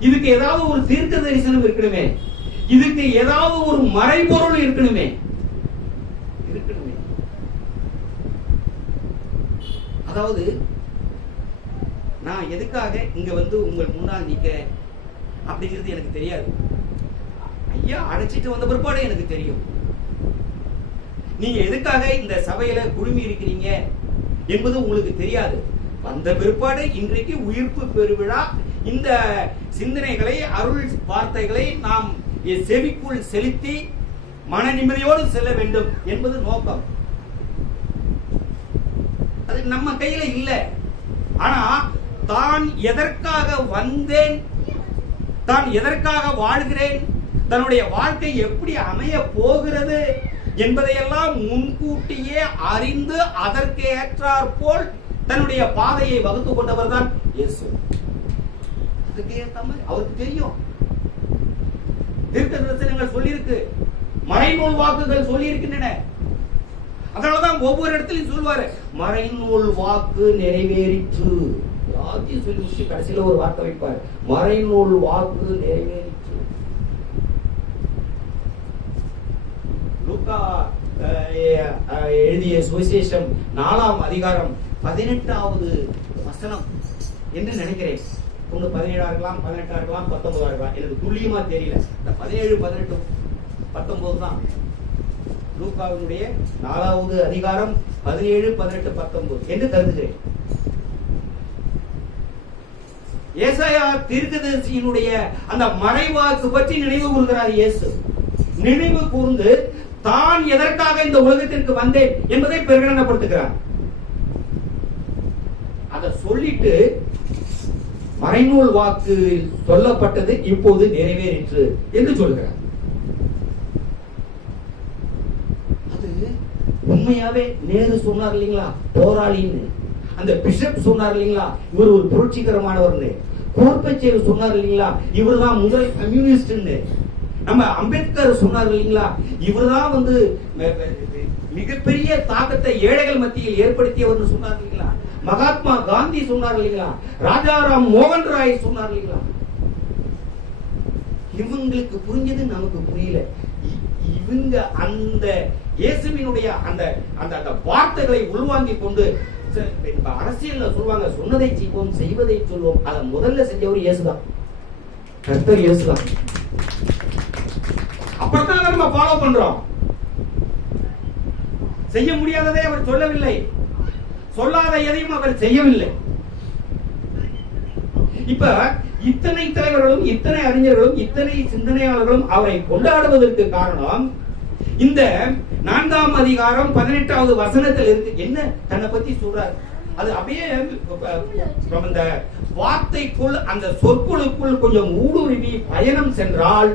இதுக்கு ஏதாவது ஒரு தீர்க்க தரிசனம் இருக்கணுமே, இதுக்கு ஏதாவது ஒரு மறைபொருள் இருக்கணுமே. அதாவது நான் எதுக்காக இங்க வந்து உங்கள் முன்னால் நிக்கிறேன் அப்படிங்கிறது எனக்கு தெரியாது. ஐயா அழைச்சிட்டு வந்த பிற்பாடு எனக்கு தெரியும். நீங்க எதுக்காக இந்த சபையில குழுமி இருக்கிறீங்க என்பது உங்களுக்கு தெரியாது. வந்த பிற்பாடு இன்றைக்கு உயிர்ப்பு பெருவிழா, இந்த சிந்தனைகளை, அருள் வார்த்தைகளை நாம் செவிக்குள் செலுத்தி மன நிம்மதியோடு செல்ல வேண்டும் என்பது நோக்கம். அது நம்ம கையில இல்ல. ஆனா தான் எதற்காக வந்தேன், தான் எதற்காக வாழ்கிறேன், தன்னுடைய வாழ்க்கை எப்படி அமைய போகிறது என்பதையெல்லாம் முன்கூட்டியே அறிந்து அதற்கு ஏற்றாற் போல் தன்னுடைய பாதையை வகுத்து கொண்டவர் தான் இயேசு. அதுக்கு ஏற்ற மாதிரி அவருக்கு தெரியும். தீர்க்க தரிசனங்கள் சொல்லியிருக்கு, மறைநூல் வாக்குகள் சொல்லி இருக்கின்றன. அதனாலதான் ஒவ்வொரு இடத்திலும் சொல்வாரு, மறைநூல் வாக்கு நிறைவேறிற்று. எல்லாத்தையும் சொல்லி முடிச்சு கடைசியில ஒரு வார்த்தை வைப்பார், மறைநூல் வாக்கு நிறைவேறிற்று. லூக்கா எழுதிய சுவிசேஷம் 4ஆம் அதிகாரம் 18வது வசனம் என்று நினைக்கிறேன். 17 இருக்கலாம், 18 இருக்கலாம், 19 இருக்கலாம், எனக்கு துல்லியமா தெரியல. 17, 18, 19 தான். லூக்காவினுடைய 4வது அதிகாரம் 17, 18, 19 என்று கருதுகிறேன். ஏசாயா தீர்க்கதரிசியினுடைய அந்த மறைவாக்கு பற்றி நினைவு கூறுகிறார் இயேசு. நினைவு கூர்ந்து தான் எதற்காக இந்த உலகத்திற்கு வந்தேன் என்பதை பிரகடனப்படுத்துகிறார். அதை சொல்லிட்டு மறைநூல் வாக்கு சொல்லப்பட்டது இப்போது நிறைவேறிற்று என்று சொல்கிறார். உண்மையாவே நேரு சொன்னார் இல்லைங்களா போராளின்னு, அந்த பிஷப் சொன்னார் இல்லைங்களா இவர் ஒரு புரட்சிகரமானவர்னு, கோர்பச்சேவ் சொன்னார் இல்லைங்களா இவர் தான் முதல் கம்யூனிஸ்ட்னு, நம்ம அம்பேத்கர் சொன்னார் இல்லைங்களா இவர் தான் வந்து மிகப்பெரிய தாக்கத்தை ஏழைகள் மத்தியில் ஏற்படுத்தியவர் சொன்னார் இல்லைங்களா, மகாத்மா காந்தி சொன்னார் இல்லைங்களா, ராஜாராம் மோகன் ராய் சொன்னார் இல்லைங்களா. இவங்களுக்கு புரிஞ்சது நமக்கு புரியல. இவங்க அந்த இயேசுவினுடைய அந்த அந்த அந்த வார்த்தைகளை உள்வாங்கி கொண்டு அரசியல்ல சொல்லுவாங்க, சொன்னதை செய்வோம் செய்வதை சொல்வோம். அதை முதல்ல செஞ்சவர் இயேசுதான், கர்த்தர் இயேசுதான். அப்புறம் நம்ம ஃபாலோ பண்றோம். செய்ய முடியாததை அவர் சொல்லவில்லை, சொல்லாத எதையும் அவர் செய்யவில்லை. இப்ப இத்தனை தலைவர்களும் இத்தனை அறிஞர்களும் இத்தனை சிந்தனையாளர்களும் அவரை கொண்டாடுவதற்கு காரணம் இந்த 4ஆம் அதிகாரம் 18வது வசனத்தில் இருக்கு. என்ன தன்னை பத்தி சொல்றார், அது அப்படியே அந்த வார்த்தைக்குள் அந்த சொற்களுக்குள் கொஞ்சம் ஊடுருவி பயணம் சென்றால்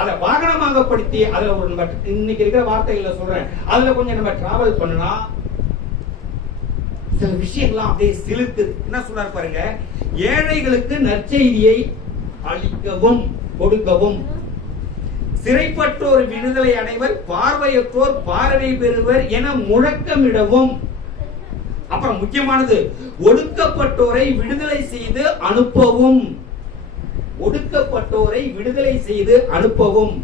அதை வாகனமாக படுத்தி அதுல ஒரு இன்னைக்கு இருக்கிற வார்த்தைகளை சொல்றேன், அதுல கொஞ்சம் நம்ம டிராவல் பண்ணா சில விஷயங்கள்லாம் அப்படியே சிலுக்குது. என்ன சொல்றாரு பாருங்க, ஏழைகளுக்கு நற்செய்தியை அளிக்கவும் கொடுக்கவும், சிறைப்பட்டோர் விடுதலை அடைவர், பார்வையற்றோர் பார்வை பெறுவர் என முழக்கமிடவும், அப்புறம் முக்கியமானது ஒடுக்கப்பட்டோரை விடுதலை செய்து அனுப்பவும், ஒடுக்கப்பட்டோரை விடுதலை செய்து அனுப்பவும்,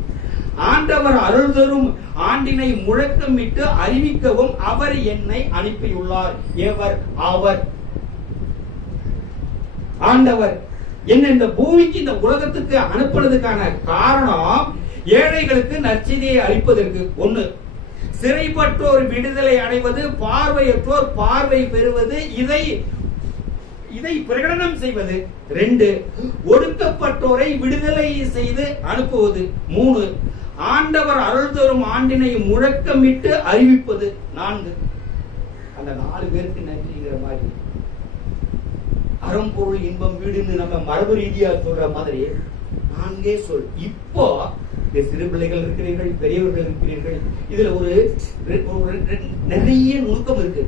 ஆண்டவர் அருள் தரும் ஆண்டினை முழக்கமிட்டு அறிவிக்கவும் அவர் என்னை அனுப்பியுள்ளார். எவர்? அவர், ஆண்டவர் என்ன இந்த பூமிக்கு இந்த உலகத்துக்கு அனுப்புறதுக்கான காரணம் ஏழைகளுக்கு நற்செய்தியை அளிப்பதற்கு. ஒண்ணு, சிறைப்பட்டோர் விடுதலை அடைவது, பார்வையற்றோர் பார்வை பெறுவது, இதை பிரகடனம் செய்வது. 2, ஒடுக்கப்பட்டோரை விடுதலை செய்து அனுப்புவது. 3, ஆண்டவர் அருள் தரும் ஆண்டினை முழக்கமிட்டு அறிவிப்பது. 4, அந்த 4 பேருக்கு நன்றிங்கிற மாதிரி அறம்பொருள் இன்பம் வீடுன்னு நம்ம மரபு ரீதியா சொல்ற மாதிரி 4 சொல். இப்போ சிறு பிள்ளைகள் இருக்கிறீர்கள், பெரியவர்கள் இருக்கிறீர்கள், இதுல ஒரு நிறைய நுணுக்கம் இருக்கு.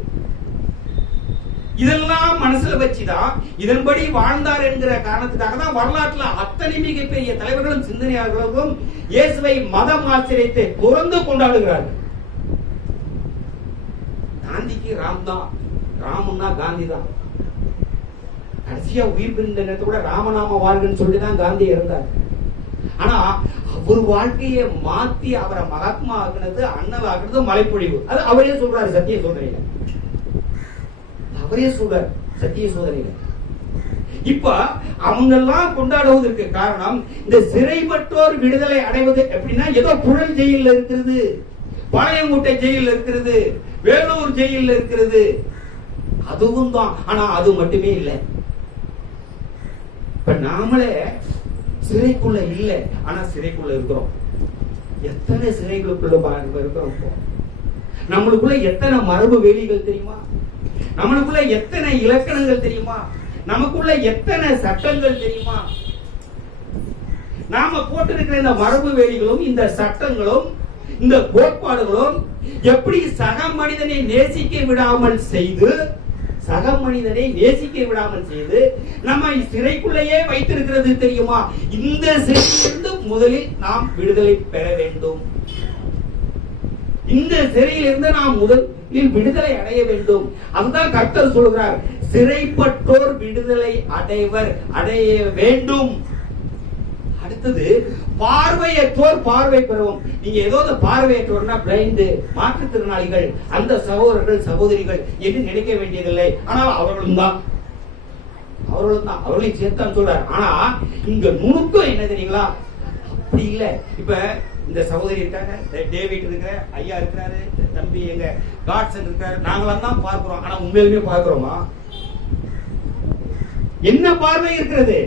இதெல்லாம் மனசுல வச்சுதான் இதன்படி வாழ்ந்தார் என்கிற காரணத்துக்காக தான் வரலாற்றுல அத்தனை மிகப்பெரிய தலைவர்களும் சிந்தனையாளர்களும் இயேசுவை மதம் ஆச்சரியத்தை துறந்து கொண்டாடுகிறார்கள். காந்திக்கு ராம் தான், ராமன்னா காந்தி தான். கடைசியா உயிர் பிரிந்த நேரத்தை கூட ராமநாம வாழ்கன்னு சொல்லிதான் காந்தி இருந்தார். ஆனா அவர் வாழ்க்கையை மாத்தி அவரை மகாத்மா ஆக்குனது, அண்ணல் ஆக்குனது மலைப்பொழிவு. அது அவரே சொல்றாரு சத்திய சோதனையில, அவரே சொல்றாரு சத்திய சோதனையில. இப்ப அவங்க எல்லாம் கொண்டாடுவதற்கு காரணம் இந்த சிறைப்பட்டோர் விடுதலை அடைவது. எப்படின்னா ஏதோ புழல் ஜெயில இருக்கிறது, பாளையங்கோட்டை ஜெயில இருக்கிறது, வேலூர் ஜெயில இருக்கிறது, அதுவும் தான். ஆனா அது மட்டுமே இல்லை. இப்ப நாமளே சிறைக்குள்ள இல்ல, ஆனா சிறைக்குள்ள இருக்கிறோம். எத்தனை சிறைகளுக்குள்ள இருக்கிறோம். நம்மளுக்குள்ள எத்தனை மரபு வேலிகள் தெரியுமா? நம்மளுக்குள்ள எத்தனை இலக்கணங்கள் தெரியுமா? நமக்குள்ள எத்தனை சட்டங்கள் தெரியுமா? நாம போட்டிருக்கிற இந்த மரபு வேலிகளும் இந்த சட்டங்களும் இந்த கோட்பாடுகளும் எப்படி சக மனிதனை நேசிக்க விடாமல் செய்து நம்ம சிறைக்குள்ளேயே வைத்திருக்கிறது தெரியுமா? இந்த சிறையிலிருந்து முதலில் நாம் விடுதலை பெற வேண்டும். இந்த சிறையிலிருந்து நாம் முதலில் விடுதலை அடைய வேண்டும். அதுதான் கர்த்தர் சொல்கிறார், சிறைப்பட்டோர் விடுதலை அடைய வேண்டும். அடுத்தது பார்வையற்றோர் பார்வை பெறுவோம். நீங்க ஏதோ பார்வையற்றோர்னா பிளைண்ட், மாற்றுத்திறனாளிகள், அந்த சகோதரர்கள் சகோதரிகள் என்று நினைக்க வேண்டியதில்லை. ஆனால் அவர்களும் தான் அவர்களையும் சேர்த்தான் சொல்றார். ஆனா இங்க நுணுக்கம் என்ன தெரியுங்களா? அப்படி இல்ல. இப்ப இந்த சகோதரி இருக்காங்க, டேவிட் இருக்கிற ஐயா இருக்கிறாரு, தம்பி எங்க காட்சன் இருக்காரு, நாங்களாம் தான் பார்க்கிறோம். ஆனா உண்மையிலுமே பார்க்கிறோமா? என்ன பார்வை இருக்கிறது?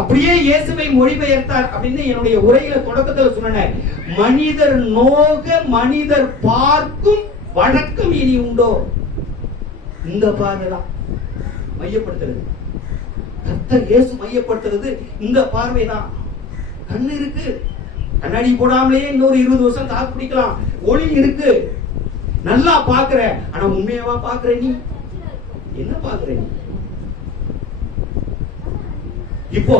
அப்படியே இயேசுவை மொழிபெயர்த்தார் அப்படின்னு என்னுடைய உரையில தொடக்கத்தில் சொன்னேன். மனிதர் நோக மனிதர் பார்க்கும் வழக்கம் இனி உண்டோ? இந்த பார்வைதான் மையப்படுத்துறது. கர்த்தர் இயேசு மையப்படுத்துறது இந்த பார்வைதான். கண்ணு இருக்கு, கண்ணாடி போடாமலே இன்னொரு 20 வருஷம் தாக்கு பிடிக்கலாம். ஒளி இருக்கு, நல்லா பாக்குற. ஆனா உண்மையாவா பாக்குற? நீ என்ன பாக்குற? நீ இப்போ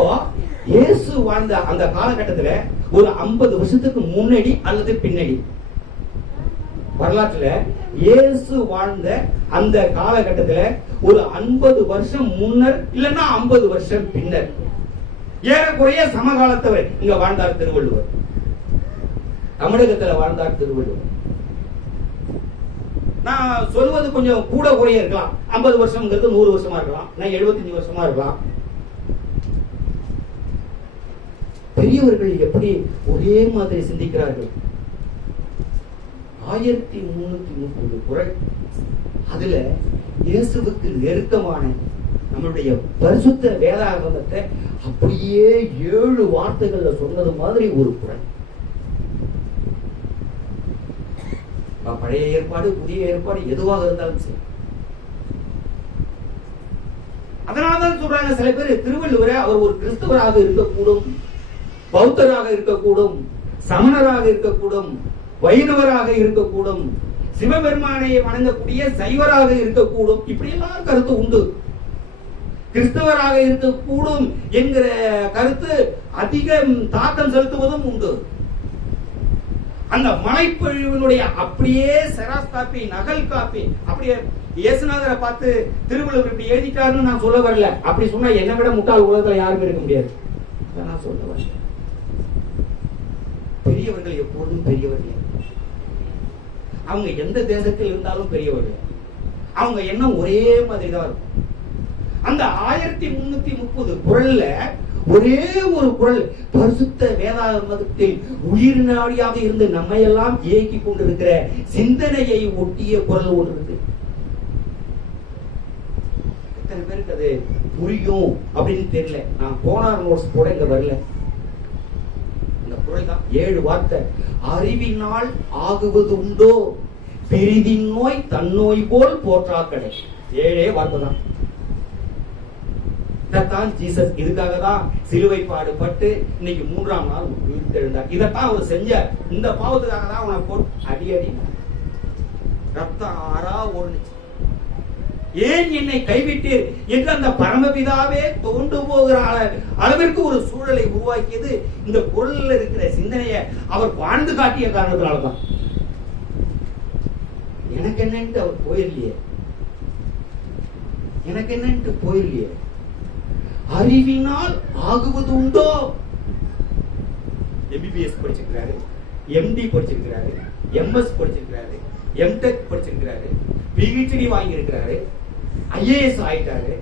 இயேசு வாழ்ந்த அந்த காலகட்டத்துல ஒரு 50 வருஷத்துக்கு முன்னாடி அல்லது பின்னாடி வரலாற்றுல இயேசு வாழ்ந்த அந்த காலகட்டத்துல ஒரு 50 வருஷம் முன்னர் இல்லன்னா 50 வருஷம் பின்னர் ஏறக்குறைய சமகாலத்தவர் இங்க வாழ்ந்தார் திருவள்ளுவர். தமிழகத்துல வாழ்ந்தார் திருவள்ளுவர். நான் சொல்வது கொஞ்சம் கூட குறைய இருக்கலாம். 50 வருஷம்ங்கிறது 100 வருஷமா இருக்கலாம், 75 வருஷமா இருக்கலாம். பெரியவர்கள் எப்படி ஒரே மாதிரி சிந்திக்கிறார்கள்? 1330 குறள். அதுல இயேசுவுக்கு நெருக்கமான நம்மளுடைய பரிசுத்த வேதாகமத்தை அப்படியே 7 வார்த்தைகள்ல சொன்னது மாதிரி ஒரு குறள். பழைய ஏற்பாடு புதிய ஏற்பாடு எதுவாக இருந்தாலும் சரி. அதனால்தான் சொல்றாங்க சில பேர் திருவள்ளுவரை அவர் ஒரு கிறிஸ்தவராக இருக்கக்கூடும், பௌத்தராக இருக்கக்கூடும், சமணராக இருக்கக்கூடும், வைணவராக இருக்கக்கூடும், சிவபெருமானை வணங்கக்கூடிய சைவராக இருக்கக்கூடும். இப்படி எல்லாம் கருத்து உண்டு. கிறிஸ்தவராக இருக்கக்கூடும் என்கிற கருத்து அதிக தாக்கம் செலுத்துவதும் உண்டு. அந்த மலைப்பொழிவினுடைய அப்படியே செராஸ் காப்பி, நகல் காப்பி, அப்படியே இயேசுநாதரை பார்த்து திருவள்ளுவர் இப்படி எழுதிட்டாருன்னு நான் சொல்ல வரல. அப்படி சொன்னா என்னை விட முட்டாள் உலகத்துல யாருமே இருக்க முடியாது. நான் சொல்ல வரல. பெரியவர்கள் எப்போதும் பெரியவர்கள். அவங்க எந்த தேசத்தில் இருந்தாலும் பெரியவர்கள். அவங்க எண்ணம் ஒரே மாதிரி தான் இருக்கும். அந்த 1330 குறள்ல ஒரே ஒரு குறள் பரிசுத்த வேதாகமத்தில் உயிர் நாடியாக இருந்து நம்மை எல்லாம் இயக்கி கொண்டிருக்கிற சிந்தனையை ஒட்டிய குறள் ஒன்று இருக்கு. எத்தனை பேருக்கு அது புரியும் அப்படின்னு தெரியல. நான் போனார் நோட்ஸ் கூட இங்க வரல. இந்த குறள் தான் 7 வார்த்தை. அறிவினால் ஆகுவது உண்டோ பிரிதின் நோய் தன்னோய் போல் போற்றாக்கடை. 7 வார்த்தை தான். இதைத்தான் ஜீசஸ் இதுக்காக தான் சிலுவை பாடுபட்டு இன்னைக்கு 3ஆம் நாள் உயிர்த்தெழுந்தார். இதைத்தான் அவர் செஞ்சார். இந்த பாவத்துக்காக தான் அவனை போட்டு அடி அடி ரத்தம் ஆறா ஓடுச்சு. ஏன் என்னை கைவிட்டீர் என்று அந்த பரமபிதாவே தோண்டு போகிற அளவிற்கு ஒரு சூழலை உருவாக்கியது இந்த குறளில் இருக்கிற சிந்தனையை அவர் வாழ்ந்து காட்டிய காரணத்தினால்தான். எனக்கு என்னன்ட்டு அவர் போயிடலையே, எனக்கு என்னன்ட்டு போயிடலையே. அறிவினால் ஆகுவது உண்டோ? எம்பிபிஎஸ் படிச்சிருக்கிறாரு, எம்டி படிச்சிருக்கிறாரு, எம்எஸ் படிச்சிருக்கிறாரு, எம்டெக் படிச்சிருக்கிறாரு, பிஹெச்டி வாங்கி இருக்கிறாரு, ஐஏஎஸ் ஆயிட்டாரு,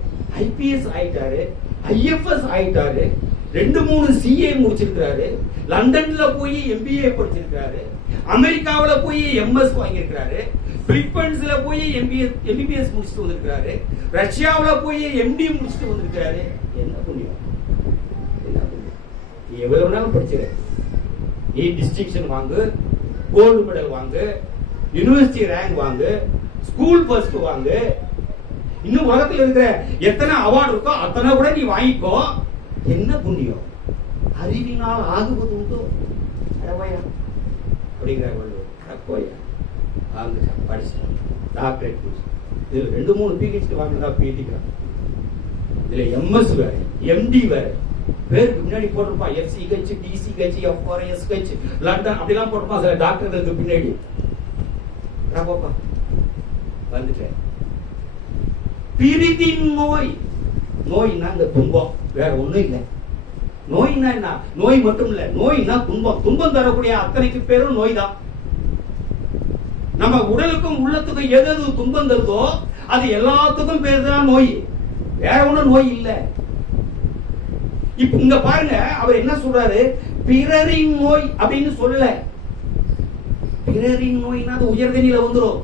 ஐபிஎஸ் ஆயிட்டாரு, ஐஎஃப்எஸ் ஆயிட்டாரு, 2-3 சிஏ முடிச்சிருக்கிறாரு, லண்டன்ல போய் எம்பிஏ படிச்சிருக்கிறாரு, அமெரிக்காவில போய் எம்எஸ் வாங்கியிருக்கிறாரு, பிலிப்பைன்ஸ்ல போய் எம்பிபிஎஸ் முடிச்சுட்டு வந்திருக்கிறாரு, ரஷ்யாவில போய் எம்டி முடிச்சுட்டு வந்திருக்கிறாரு. என்ன புண்ணியம், என்ன புண்ணியம். எவ்வளவு நாளும் படிச்சிரு, நீ டிஸ்டிங்ஷன் வாங்கு, கோல்டு மெடல் வாங்கு, யூனிவர்சிட்டி ரேங்க் வாங்கு, ஸ்கூல் ஃபர்ஸ்ட் வாங்கு, இன்னும் உலகத்தில் இருக்கிற எத்தனை அவார்டு இருக்கோ அத்தனை கூட நீ வாங்கிக்கோ. என்ன புண்ணியம். அறிவினால் ஆகுவது உண்டோ அப்படிங்கிறார் வள்ளுவர். படிச்சு டாக்டரேட் இதுல 2-3 பிஹெச்டி வாங்கினதா பிஹெச்டிக்கிறான். இதுல எம்எஸ் வேற, எம்டி வேற, பேருக்கு முன்னாடி போட்டிருப்பான் எஃப்சி கட்சி, டிசி கட்சி, எஃப்ஆர்எஸ் கட்சி, லண்டன் அப்படிலாம் போட்டிருப்பான் சில டாக்டர்களுக்கு பின்னாடி. வந்துட்டேன். பிரிதின் நோய். நோய்னா இந்த துன்பம், வேற ஒண்ணும் இல்லை. நோய்னா என்ன? நோய் மட்டும் இல்ல, நோய்னா துன்பம். துன்பம் தரக்கூடிய அத்தனைக்கு பேரும் நோய் தான். நம்ம உடலுக்கும் உள்ளத்துக்கும் எது துன்பம் தருதோ அது எல்லாத்துக்கும் பேர் தான் நோய். வேற ஒண்ணும் நோய் இல்ல. இப்ப இங்க பாருங்க, அவர் என்ன சொல்றாரு? பிறரின் நோய் அப்படின்னு சொல்லல. பிறரின் நோய்னா அது உயர்தனில வந்துரும்.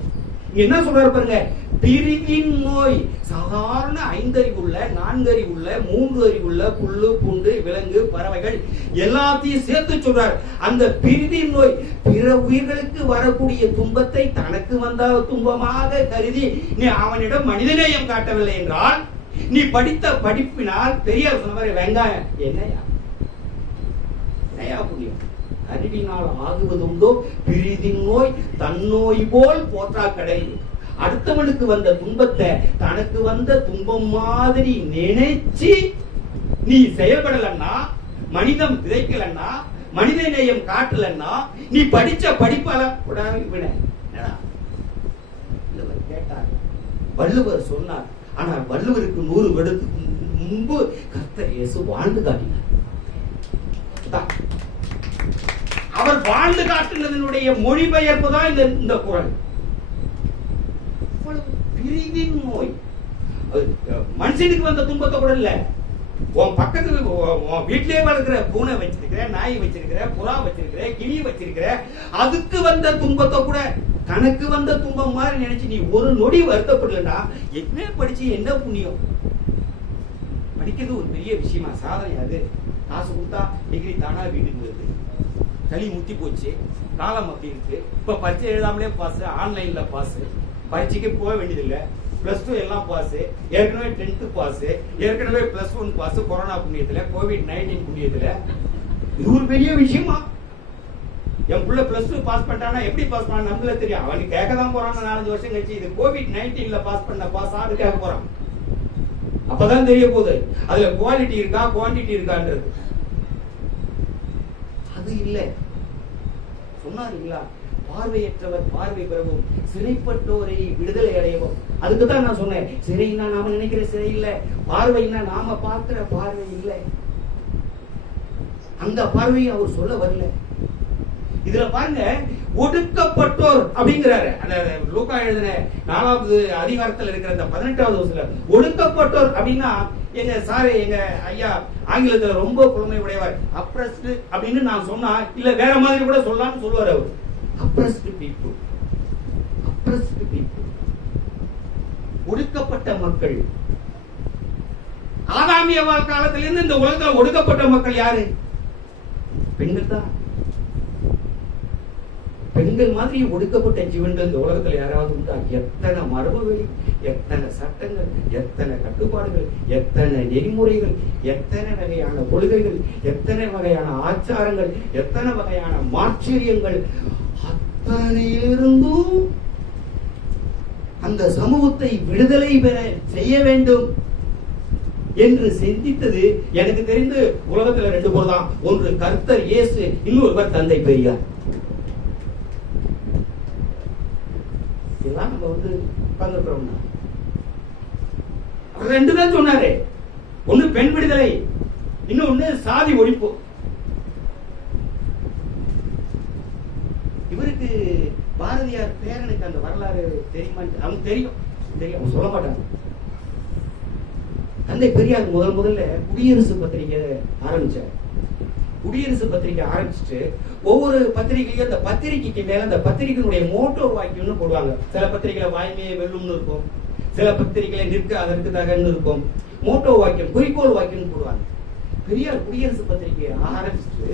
என்ன சொல்றாரு பாருங்க, பிரிதின் நோய். சாதாரண 5 அறிவுள்ள, 4 அறிவுள்ள, 3 அறிவுள்ள புல்லு பூண்டு விலங்கு பறவைகள் எல்லாத்தையும் சேர்த்து சொல்றார். அந்த பிரிதின் நோய் பிற உயிர்களுக்கு வரக்கூடிய துன்பத்தை தனக்கு வந்த துன்பமாக கருதி நீ அவனிடம் மனிதநேயம் காட்டவில்லை என்றால், நீ படித்த படிப்பினால் பெரியார் சொன்ன மாதிரி வெங்காயம் என்னையா என்னையா புண்ணியம். அறிவினால் ஆகுவதுண்டோ பிரிதின் நோய் தன்னோய் போல் போற்றா கடை. அடுத்தவனுக்கு வந்த துன்பத்தை தனக்கு வந்த துன்பம் மாதிரி நினைச்சு நீ செயல்படலன்னா, மனிதம் விதைக்கலன்னா, மனித நேயம் காட்டலன்னா, நீ படிச்ச படிப்பால கேட்டார். வள்ளுவர் சொன்னார். ஆனால் வள்ளுவருக்கு 100 வருடத்துக்கு முன்பு கர்த்தர் இயேசு வாழ்ந்து காட்டினார். அவர் வாழ்ந்து காட்டினதனுடைய மொழிபெயர்ப்பு தான் இந்த குறள். பிரிவின் நோய் மனுஷனுக்கு வந்த துன்பத்தை கூட இல்ல, உன் பக்கத்துக்கு வீட்டிலே வளர்க்கிற பூனை வச்சிருக்கிற, நாய் வச்சிருக்கிற, புறா வச்சிருக்கிற, கிளி வச்சிருக்கிற, அதுக்கு வந்த துன்பத்தை கூட தனக்கு வந்த துன்பம் மாதிரி நினைச்சு நீ ஒரு நொடி வருத்தப்படலன்னா என்ன படிச்சு என்ன புண்ணியம்? படிக்கிறது ஒரு பெரிய விஷயமா, சாதனை அது. காசு கொடுத்தா டிகிரி தானா வீட்டுக்கு வருது. களி முத்தி போச்சு, காலம் அப்படி இருக்கு. இப்ப பரீட்சை எழுதாமலே பாஸ், ஆன்லைன்ல பாஸ், பரீட்சைக்கு போக வேண்டியதில்லை. +2 எல்லாம் பாஸ், ஏற்கனவே 10th பாஸ், ஏற்கனவே +1 பாஸ். கொரோனா புண்ணியத்துல, COVID-19 புண்ணியத்துல இது ஒரு பெரிய விஷயமா? என் புள்ள +2 பாஸ் பண்ணிட்டானா எப்படி பாஸ் பண்ண நம்மள தெரியும். அவனுக்கு கேட்கதான் போறான் 4-5 வருஷம் கழிச்சு. இது COVID-19ல பாஸ் பண்ண பாஸ் ஆடு கேட்க போறான். அப்பதான் தெரிய போகுது அதுல குவாலிட்டி இருக்கா குவான்டிட்டி இருக்கான்றது. அது இல்ல சொன்னாருங்களா, பார்வையற்றவர் பார்வை பெறவும், சிறைப்பட்டோரை விடுதலை அடையவும். அதுக்குதான் நான் சொன்னேன், சிறைனா நாம நினைக்கிற சிறை இல்ல, பார்வைன்னா நாம பார்க்கிற பார்வை இல்ல. அந்த பார்வையை அவர் சொல்ல வரல. இதுல பாருங்க, ஒடுக்கப்பட்டோர் அப்படிங்கிறாரு. அந்த லூக்கா எழுதின 4வது அதிகாரத்தில் இருக்கிற அந்த 18வது வசனத்துல ஒடுக்கப்பட்டோர் அப்படின்னா, எங்க சாரு எங்க ஐயா ஆங்கிலத்துல ரொம்ப புலமை உடையவர். அப்ரஸ்டு அப்படின்னு நான் சொன்னா இல்ல வேற மாதிரி கூட சொல்லலாம்னு சொல்லுவார் அவர். அப்ரஸ்டு பீப்புள், அப்ரஸ்டு பீப்புள், ஒடுக்கப்பட்ட மக்கள். ஆதாமிய காலத்திலிருந்து இந்த உலகத்துல ஒடுக்கப்பட்ட மக்கள் யாரு? பெண்கள் தான். பெண்கள் மாதிரி ஒடுக்கப்பட்ட ஜீவன்கள் இந்த உலகத்தில் யாராவது உண்டா? எத்தனை மரபுகள், எத்தனை சட்டங்கள், எத்தனை கட்டுப்பாடுகள், எத்தனை நெறிமுறைகள், எத்தனை வகையான கொள்கைகள், எத்தனை வகையான ஆச்சாரங்கள், எத்தனை வகையான மாச்சரியங்கள், அத்தனையிலிருந்தும் அந்த சமூகத்தை விடுதலை பெற செய்ய வேண்டும் என்று சிந்தித்தது எனக்கு தெரிந்து உலகத்தில் 2 பேர் தான். ஒன்று கர்த்தர் இயேசு, இன்னொருவர் தந்தை பெரியார். நம்ம வந்து உட்கார்ந்துக்கிறோம்னா 2 தான் சொன்னாரு. ஒண்ணு பெண் விடுதலை, இன்னொன்னு சாதி ஒழிப்பு. இவருக்கு பாரதியார் பேரனுக்கு அந்த வரலாறு தெரியுமா? அவங்க தெரியும் சொல்ல மாட்டாங்க. தந்தை பெரியார் முதல்ல குடியரசு பத்திரிகை ஆரம்பிச்சார். குடியரசு பத்திரிகை ஆரம்பிச்சுட்டு ஒவ்வொரு பத்திரிகையும் அந்த பத்திரிகைக்கு மேல அந்த பத்திரிகையினுடைய மோட்டோ வாக்கியம்னு போடுவாங்க. சில பத்திரிகையில வாய்மையை வெல்லும்னு இருக்கும், சில பத்திரிகையில நிற்க அதற்கு தகன்னு இருக்கும். மோட்டோ வாக்கியம், குறிக்கோள் வாக்கியம் போடுவாங்க. பெரியார் குடியரசு பத்திரிகையை ஆரம்பிச்சுட்டு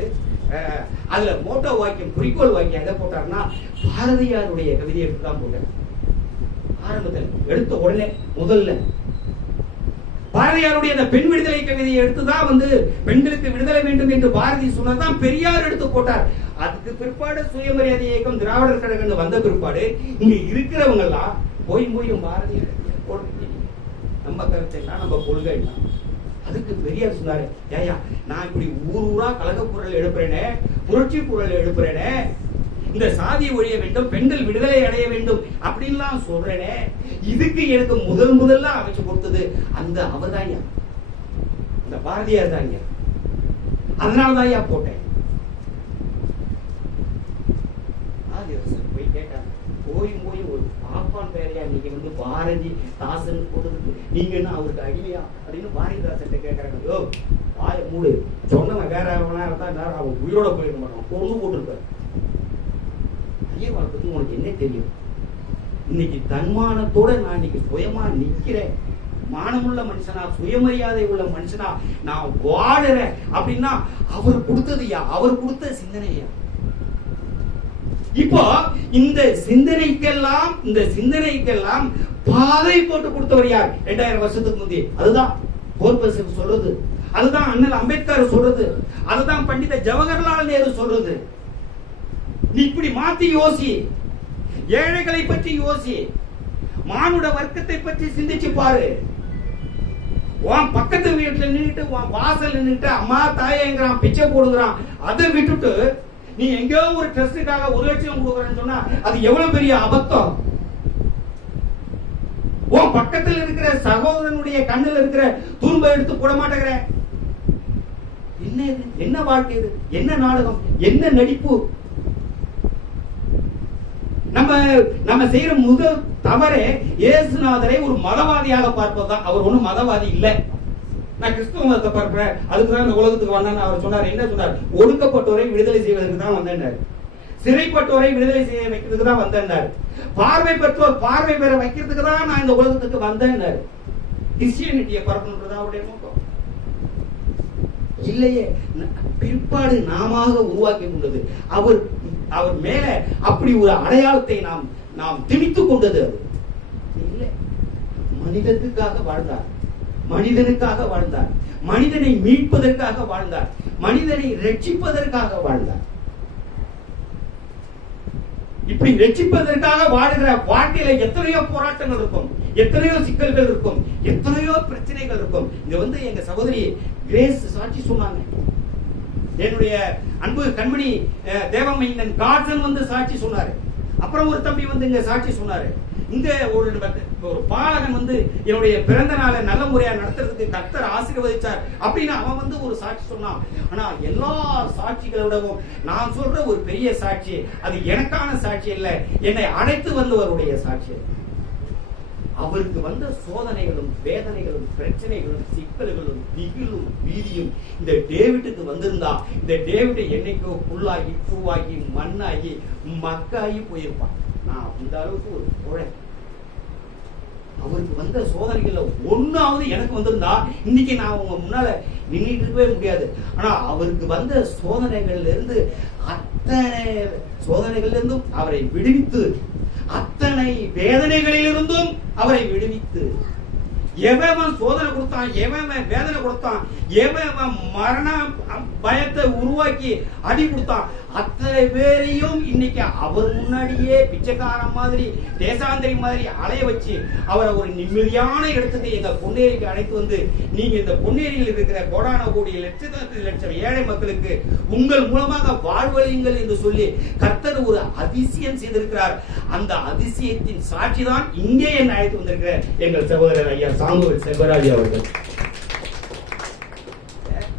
அதுல மோட்டோ வாக்கியம், குறிக்கோள் வாக்கியம் எதை போட்டாருன்னா பாரதியாருடைய கவிதையை தான் போட்டார். ஆரம்பத்தில் எடுத்த உடனே முதல்ல பாரதியாருடைய அந்த பெண் விடுதலை கவிதையை எடுத்துதான் வந்து பெண்களுக்கு விடுதலை வேண்டும் என்று பாரதி சொன்னதான் பெரியார் எடுத்து போட்டார். அதுக்கு பிற்பாடு சுயமரியாதை இயக்கம், திராவிடர் கழகம் வந்த பிற்பாடு இங்க இருக்கிறவங்க எல்லாம் போய் பாரதியார் நம்ம கருத்து என்ன, நம்ம கொள்கை என்ன. அதுக்கு பெரியார் சொன்னாரு, ஏயா நான் இப்படி ஊரா கழக குரல் எழுப்புறேனே, புரட்சி குரல் எழுப்புறேனே, இந்த சாதி ஒழிய வேண்டும், பெண்கள் விடுதலை அடைய வேண்டும் அப்படின்லாம் சொல்றேனே, இதுக்கு எனக்கு முதல்ல அமைச்சு கொடுத்தது அந்த அவர் தாங்க, இந்த பாரதியார் தாங்க. அதனாலதான் போட்டேன். போய் கேட்டாங்க, போய் ஒரு பாப்பான் பேரையா நீங்க வந்து பாரதி தாசன் போடுறது, நீங்க என்ன அவருக்கு அடிமையா அப்படின்னு பாரதிதாசன் கேட்கறாங்க. யோ வாய மூடு, சொன்னவன் வேற இருந்தா அவன் உயிரோட போயிருக்க மாட்டான், கொண்டு போட்டுருப்பாரு. ஐயவாள் பத்தி உனக்கு என்ன தெரியும்? இன்னைக்கு தன்மானத்தோட நான் இன்னைக்கு சுயமா நிக்கிறேன், மானமுள்ள மனுஷனா, சுயமரியாதை உள்ள மனுஷனா நான் வாடுறேன் அப்படின்னா அவர் கொடுத்தது யா, அவர் கொடுத்த சிந்தனையா. இப்போ இந்த சிந்தனைக்கெல்லாம் பாதை போட்டு கொடுத்தவர் யார்? 2000 வருஷத்துக்கு முந்தைய. அதுதான் போர்பஸ் சொல்றது, அதுதான் அண்ணல் அம்பேத்கர் சொல்றது, அதுதான் பண்டித ஜவஹர்லால் நேரு சொல்றது. நீ இப்படி மாத்தி யோசி, ஏழைகளை பற்றி யோசி, மானுட வர்க்கத்தை பற்றி சிந்திச்சு பாரு. உன் பக்கத்து வீட்டுல நின்றுட்டு, உன் வாசல் நின்றுட்டு அம்மா தாயேங்கிறான், பிச்சை போடுங்கிறான். அதை விட்டுட்டு நீ எங்கேயோ ஒரு ட்ரஸ்டுக்காக 1 லட்சம் கொடுக்குறேன்னு சொன்னா அது எவ்வளவு பெரிய அபத்தம். உன் பக்கத்தில் இருக்கிற சகோதரனுடைய கண்ணில் இருக்கிற துரும்ப எடுத்து போட மாட்டேங்கிற. என்ன இது? என்ன வாழ்க்கை இது? என்ன நாடகம்? என்ன நடிப்பு? நம்ம செய்யற முதல் தவறே இயேசுநாதரை ஒரு மதவாதியாக பார்ப்பதுதான். அவர் ஒண்ணும் மதவாதி இல்ல. நான் கிறிஸ்துவ மதத்தை பார்க்கிறேன், அதுக்குதான் இந்த உலகத்துக்கு வந்தேன்னு அவர் சொன்னார். என்ன சொன்னார்? ஒடுக்கப்பட்டோரை விடுதலை செய்வதற்கு தான் வந்தேன், சிறைப்பட்டோரை விடுதலை செய்ய வைக்கிறதுக்கு தான் வந்தேன், பார்வை பெற்றோர் பார்வை பெற வைக்கிறதுக்கு தான் நான் இந்த உலகத்துக்கு வந்தேன். கிறிஸ்டியானிட்டியை பரப்பணுன்றதா அவருடைய நோக்கம் இல்லையே. பிற்பாடு நாம உருவாக்கி கொண்டது. அவர் மேல அப்படி ஒரு அடையாளத்தை நாம் திணித்துக் கொண்டது. அது இல்லை. மனிதனுக்காக வாழ்ந்தார், மனிதனுக்காக வாழ்ந்தார், மனிதனை மீட்பதற்காக வாழ்ந்தார், மனிதனை ரட்சிப்பதற்காக வாழ்ந்தார். இப்படி ரட்சிப்பதற்காக வாழ்கிற வாழ்க்கையில எத்தனையோ போராட்டங்கள் இருக்கும், எத்தனையோ சிக்கல்கள் இருக்கும், எத்தனையோ பிரச்சனைகள் இருக்கும். இங்க எங்க சகோதரி கிரேஸ் சாட்சி சொன்னாங்க. என்னுடைய அன்பு கண்மணி தேவமைந்தன் கார்சன் சாட்சி சொன்னாரு. அப்புறம் ஒரு தம்பி இங்க சாட்சி சொன்னாரு. இங்க ஒரு பாலகன் என்னுடைய பிறந்த நாளை நல்ல முறையா நடத்துறதுக்கு கர்த்தர் ஆசீர்வதிச்சார் அப்படின்னு அவன் ஒரு சாட்சி சொன்னான். ஆனா எல்லா சாட்சிகளோடவும் நான் சொல்ற ஒரு பெரிய சாட்சி, அது எனக்கான சாட்சி இல்ல, என்னை அழைத்து வந்தவருடைய சாட்சி. அவருக்கு வந்த சோதனைகளும் வேதனைகளும் பிரச்சனைகளும் சிக்கல்களும் திகிலும் பீதியும் இந்த டேவிட்டுக்கு வந்திருந்தா, இந்த டேவிட் என்னைக்கோ புல்லாகி பூவாகி மண்ணாகி மக்காகி போயிருப்பான். நான் அந்த அளவுக்கு ஒரு குழை. அவருக்கு வந்த சோதனைகள்ல ஒன்னாவது எனக்கு வந்திருந்தா இன்னைக்கு நான் உங்க முன்னால நின்றுட்டு இருக்கவே முடியாது. ஆனா அவருக்கு வந்த சோதனைகள்ல இருந்து, அத்தனை சோதனைகள்ல இருந்தும் அவரை விடுவித்து, அத்தனை வேதனைகளிலிருந்தும் அவரை விடுவித்து, எவன் சோதனை கொடுத்தான், எவன் வேதனை கொடுத்தான், எவன் மரண பயத்தை உருவாக்கி அடி கொடுத்தான், அத்தனை பேரையும் இன்னைக்கு அவர் முன்னாடியே பிச்சைக்காரன் மாதிரி தேசாந்திரி மாதிரி அலைய வச்சு அவரை ஒரு நிம்மதியான இடத்துக்கு எங்க பொன்னேரிக்கு அழைத்து நீங்க இந்த பொன்னேரியில் இருக்கிற கோடான கோடி லட்சம் ஏழை மக்களுக்கு உங்கள் மூலமாக வாழ்வழியுங்கள் என்று சொல்லி கர்த்தர் ஒரு அதிசயம் செய்திருக்கிறார். அந்த அதிசயத்தின் சாட்சி தான் இங்கே என்ன அழைத்து வந்திருக்கிற எங்கள் சகோதரர் ஐயா சாமுவேல் செல்வராஜ் அவர்கள்.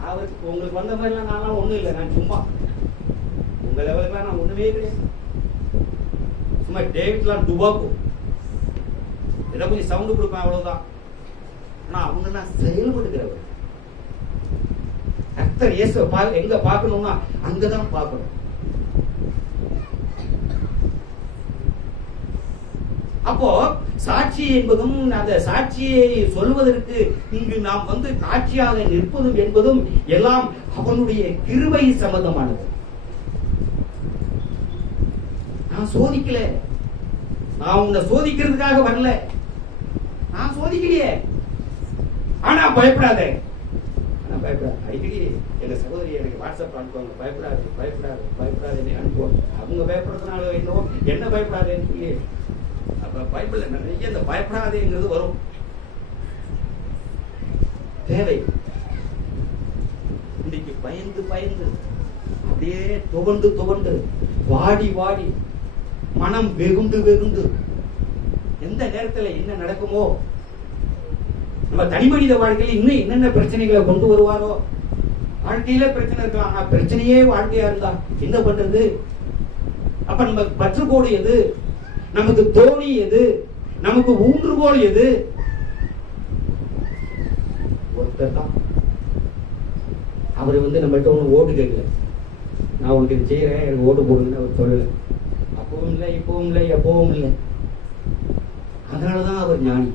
அவருக்கு உங்களுக்கு வந்த மாதிரிலாம் நான் ஒண்ணும் இல்லை, நான் சும்மா உங்க லெவலுக்கு நான் ஒண்ணுமே கிடையாது. சும்மா டேவிட்லாம் டுபாக்கும் ஏதோ கொஞ்சம் சவுண்ட் கொடுப்பேன், அவ்வளவுதான். ஆனா அவங்க எல்லாம் செயல்படுகிறவர். கர்த்தர் இயேசு எங்க பார்க்கணும்னா அங்கதான் பார்க்கணும். அப்போ சாட்சி என்பதும், அந்த சாட்சியை சொல்வதற்கு இங்கு நாம் காட்சியாக நிற்பதும் என்பதும் எல்லாம் அவனுடைய கிருபை சம்பந்தமானது. நான் சோதிக்கல, நான் உன்னை சோதிக்கிறதுக்காக வரல, நான் சோதிக்கலையே. ஆனா பயப்படாதே, அடிக்கடி எங்க சகோதரி எனக்கு வாட்ஸ்அப் அனுப்புவாங்க, பயப்படாது பயப்படாது பயப்படாதுன்னு அனுப்புவாங்க. அவங்க பயப்படுறதுனால என்னவோ என்ன பயப்படாதேன்னு சொல்லி, அப்ப பைபிள்ல நிறைய இந்த பயப்படாதேங்கிறது வரும். தேவை இன்னைக்கு பயந்து பயந்து அப்படியே துவண்டு துவண்டு வாடி வாடி மனம் வெகுண்டு வெகுண்டு எந்த நேரத்துல என்ன நடக்குமோ, நம்ம தனி மனித வாழ்க்கையில் இன்னும் என்னென்ன பிரச்சனைகளை கொண்டு வருவாரோ. வாழ்க்கையில பிரச்சனை இருக்கலாம், ஆனா பிரச்சனையே வாழ்க்கையா இருந்தா என்ன பண்றது? அப்ப நம்ம பற்றுக்கோடு எது, நமக்கு தோணி எது, நமக்கு ஊன்றுகோல் எது? ஒருத்தர் தான். அவர் நம்மகிட்ட ஒண்ணு ஓட்டு கேட்கல, நான் உனக்கு இது செய்யறேன் எனக்கு ஓட்டு போடுங்கன்னு அவர் சொல்லல. அப்பவும் இல்லை, இப்பவும் இல்லை, எப்பவும் இல்லை. அதனாலதான் அவர் ஞானி,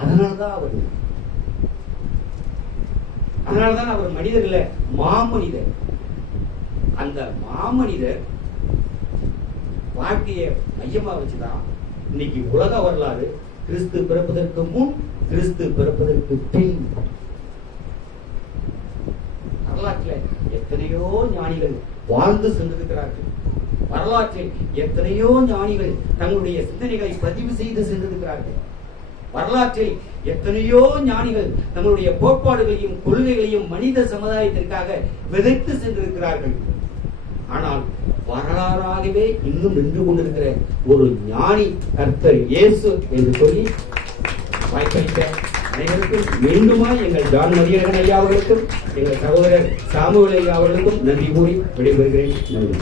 அதனாலதான் அவர் அதனாலதான் அவர் மனிதர் இல்ல, மாமனிதர். அந்த மாமனிதர் வாழ்க்கையை மையமா வச்சுதான் இன்னைக்கு உலக வரலாறு கிறிஸ்து பிறப்பதற்கு முன், கிறிஸ்து பிறப்பதற்கு பின் வரலாற்றுல எத்தனையோ ஞானிகள் வாழ்ந்து சென்றிருக்கிறார்கள். வரலாற்றில் எத்தனையோ ஞானிகள் தங்களுடைய சிந்தனைகளை பதிவு செய்து சென்றிருக்கிறார்கள். வரலாற்றில் எத்தனையோ ஞானிகள் தங்களுடைய கோட்பாடுகளையும் கொள்கைகளையும் மனித சமுதாயத்திற்காக விதைத்து சென்றிருக்கிறார்கள். ஆனால் வரலாறாகவே இன்னும் நின்று கொண்டிருக்கிற ஒரு ஞானி கர்த்தர் இயேசு என்று சொல்லி வாய்ப்பளித்த அனைவருக்கும் மீண்டுமாய் எங்கள் ஜான் மதியழகன் ஐயா அவர்களுக்கும் எங்கள் சகோதரர் சாமுவேல் ஐயா அவர்களுக்கும் நன்றி கூறி விடைபெறுகிறேன். நன்றி.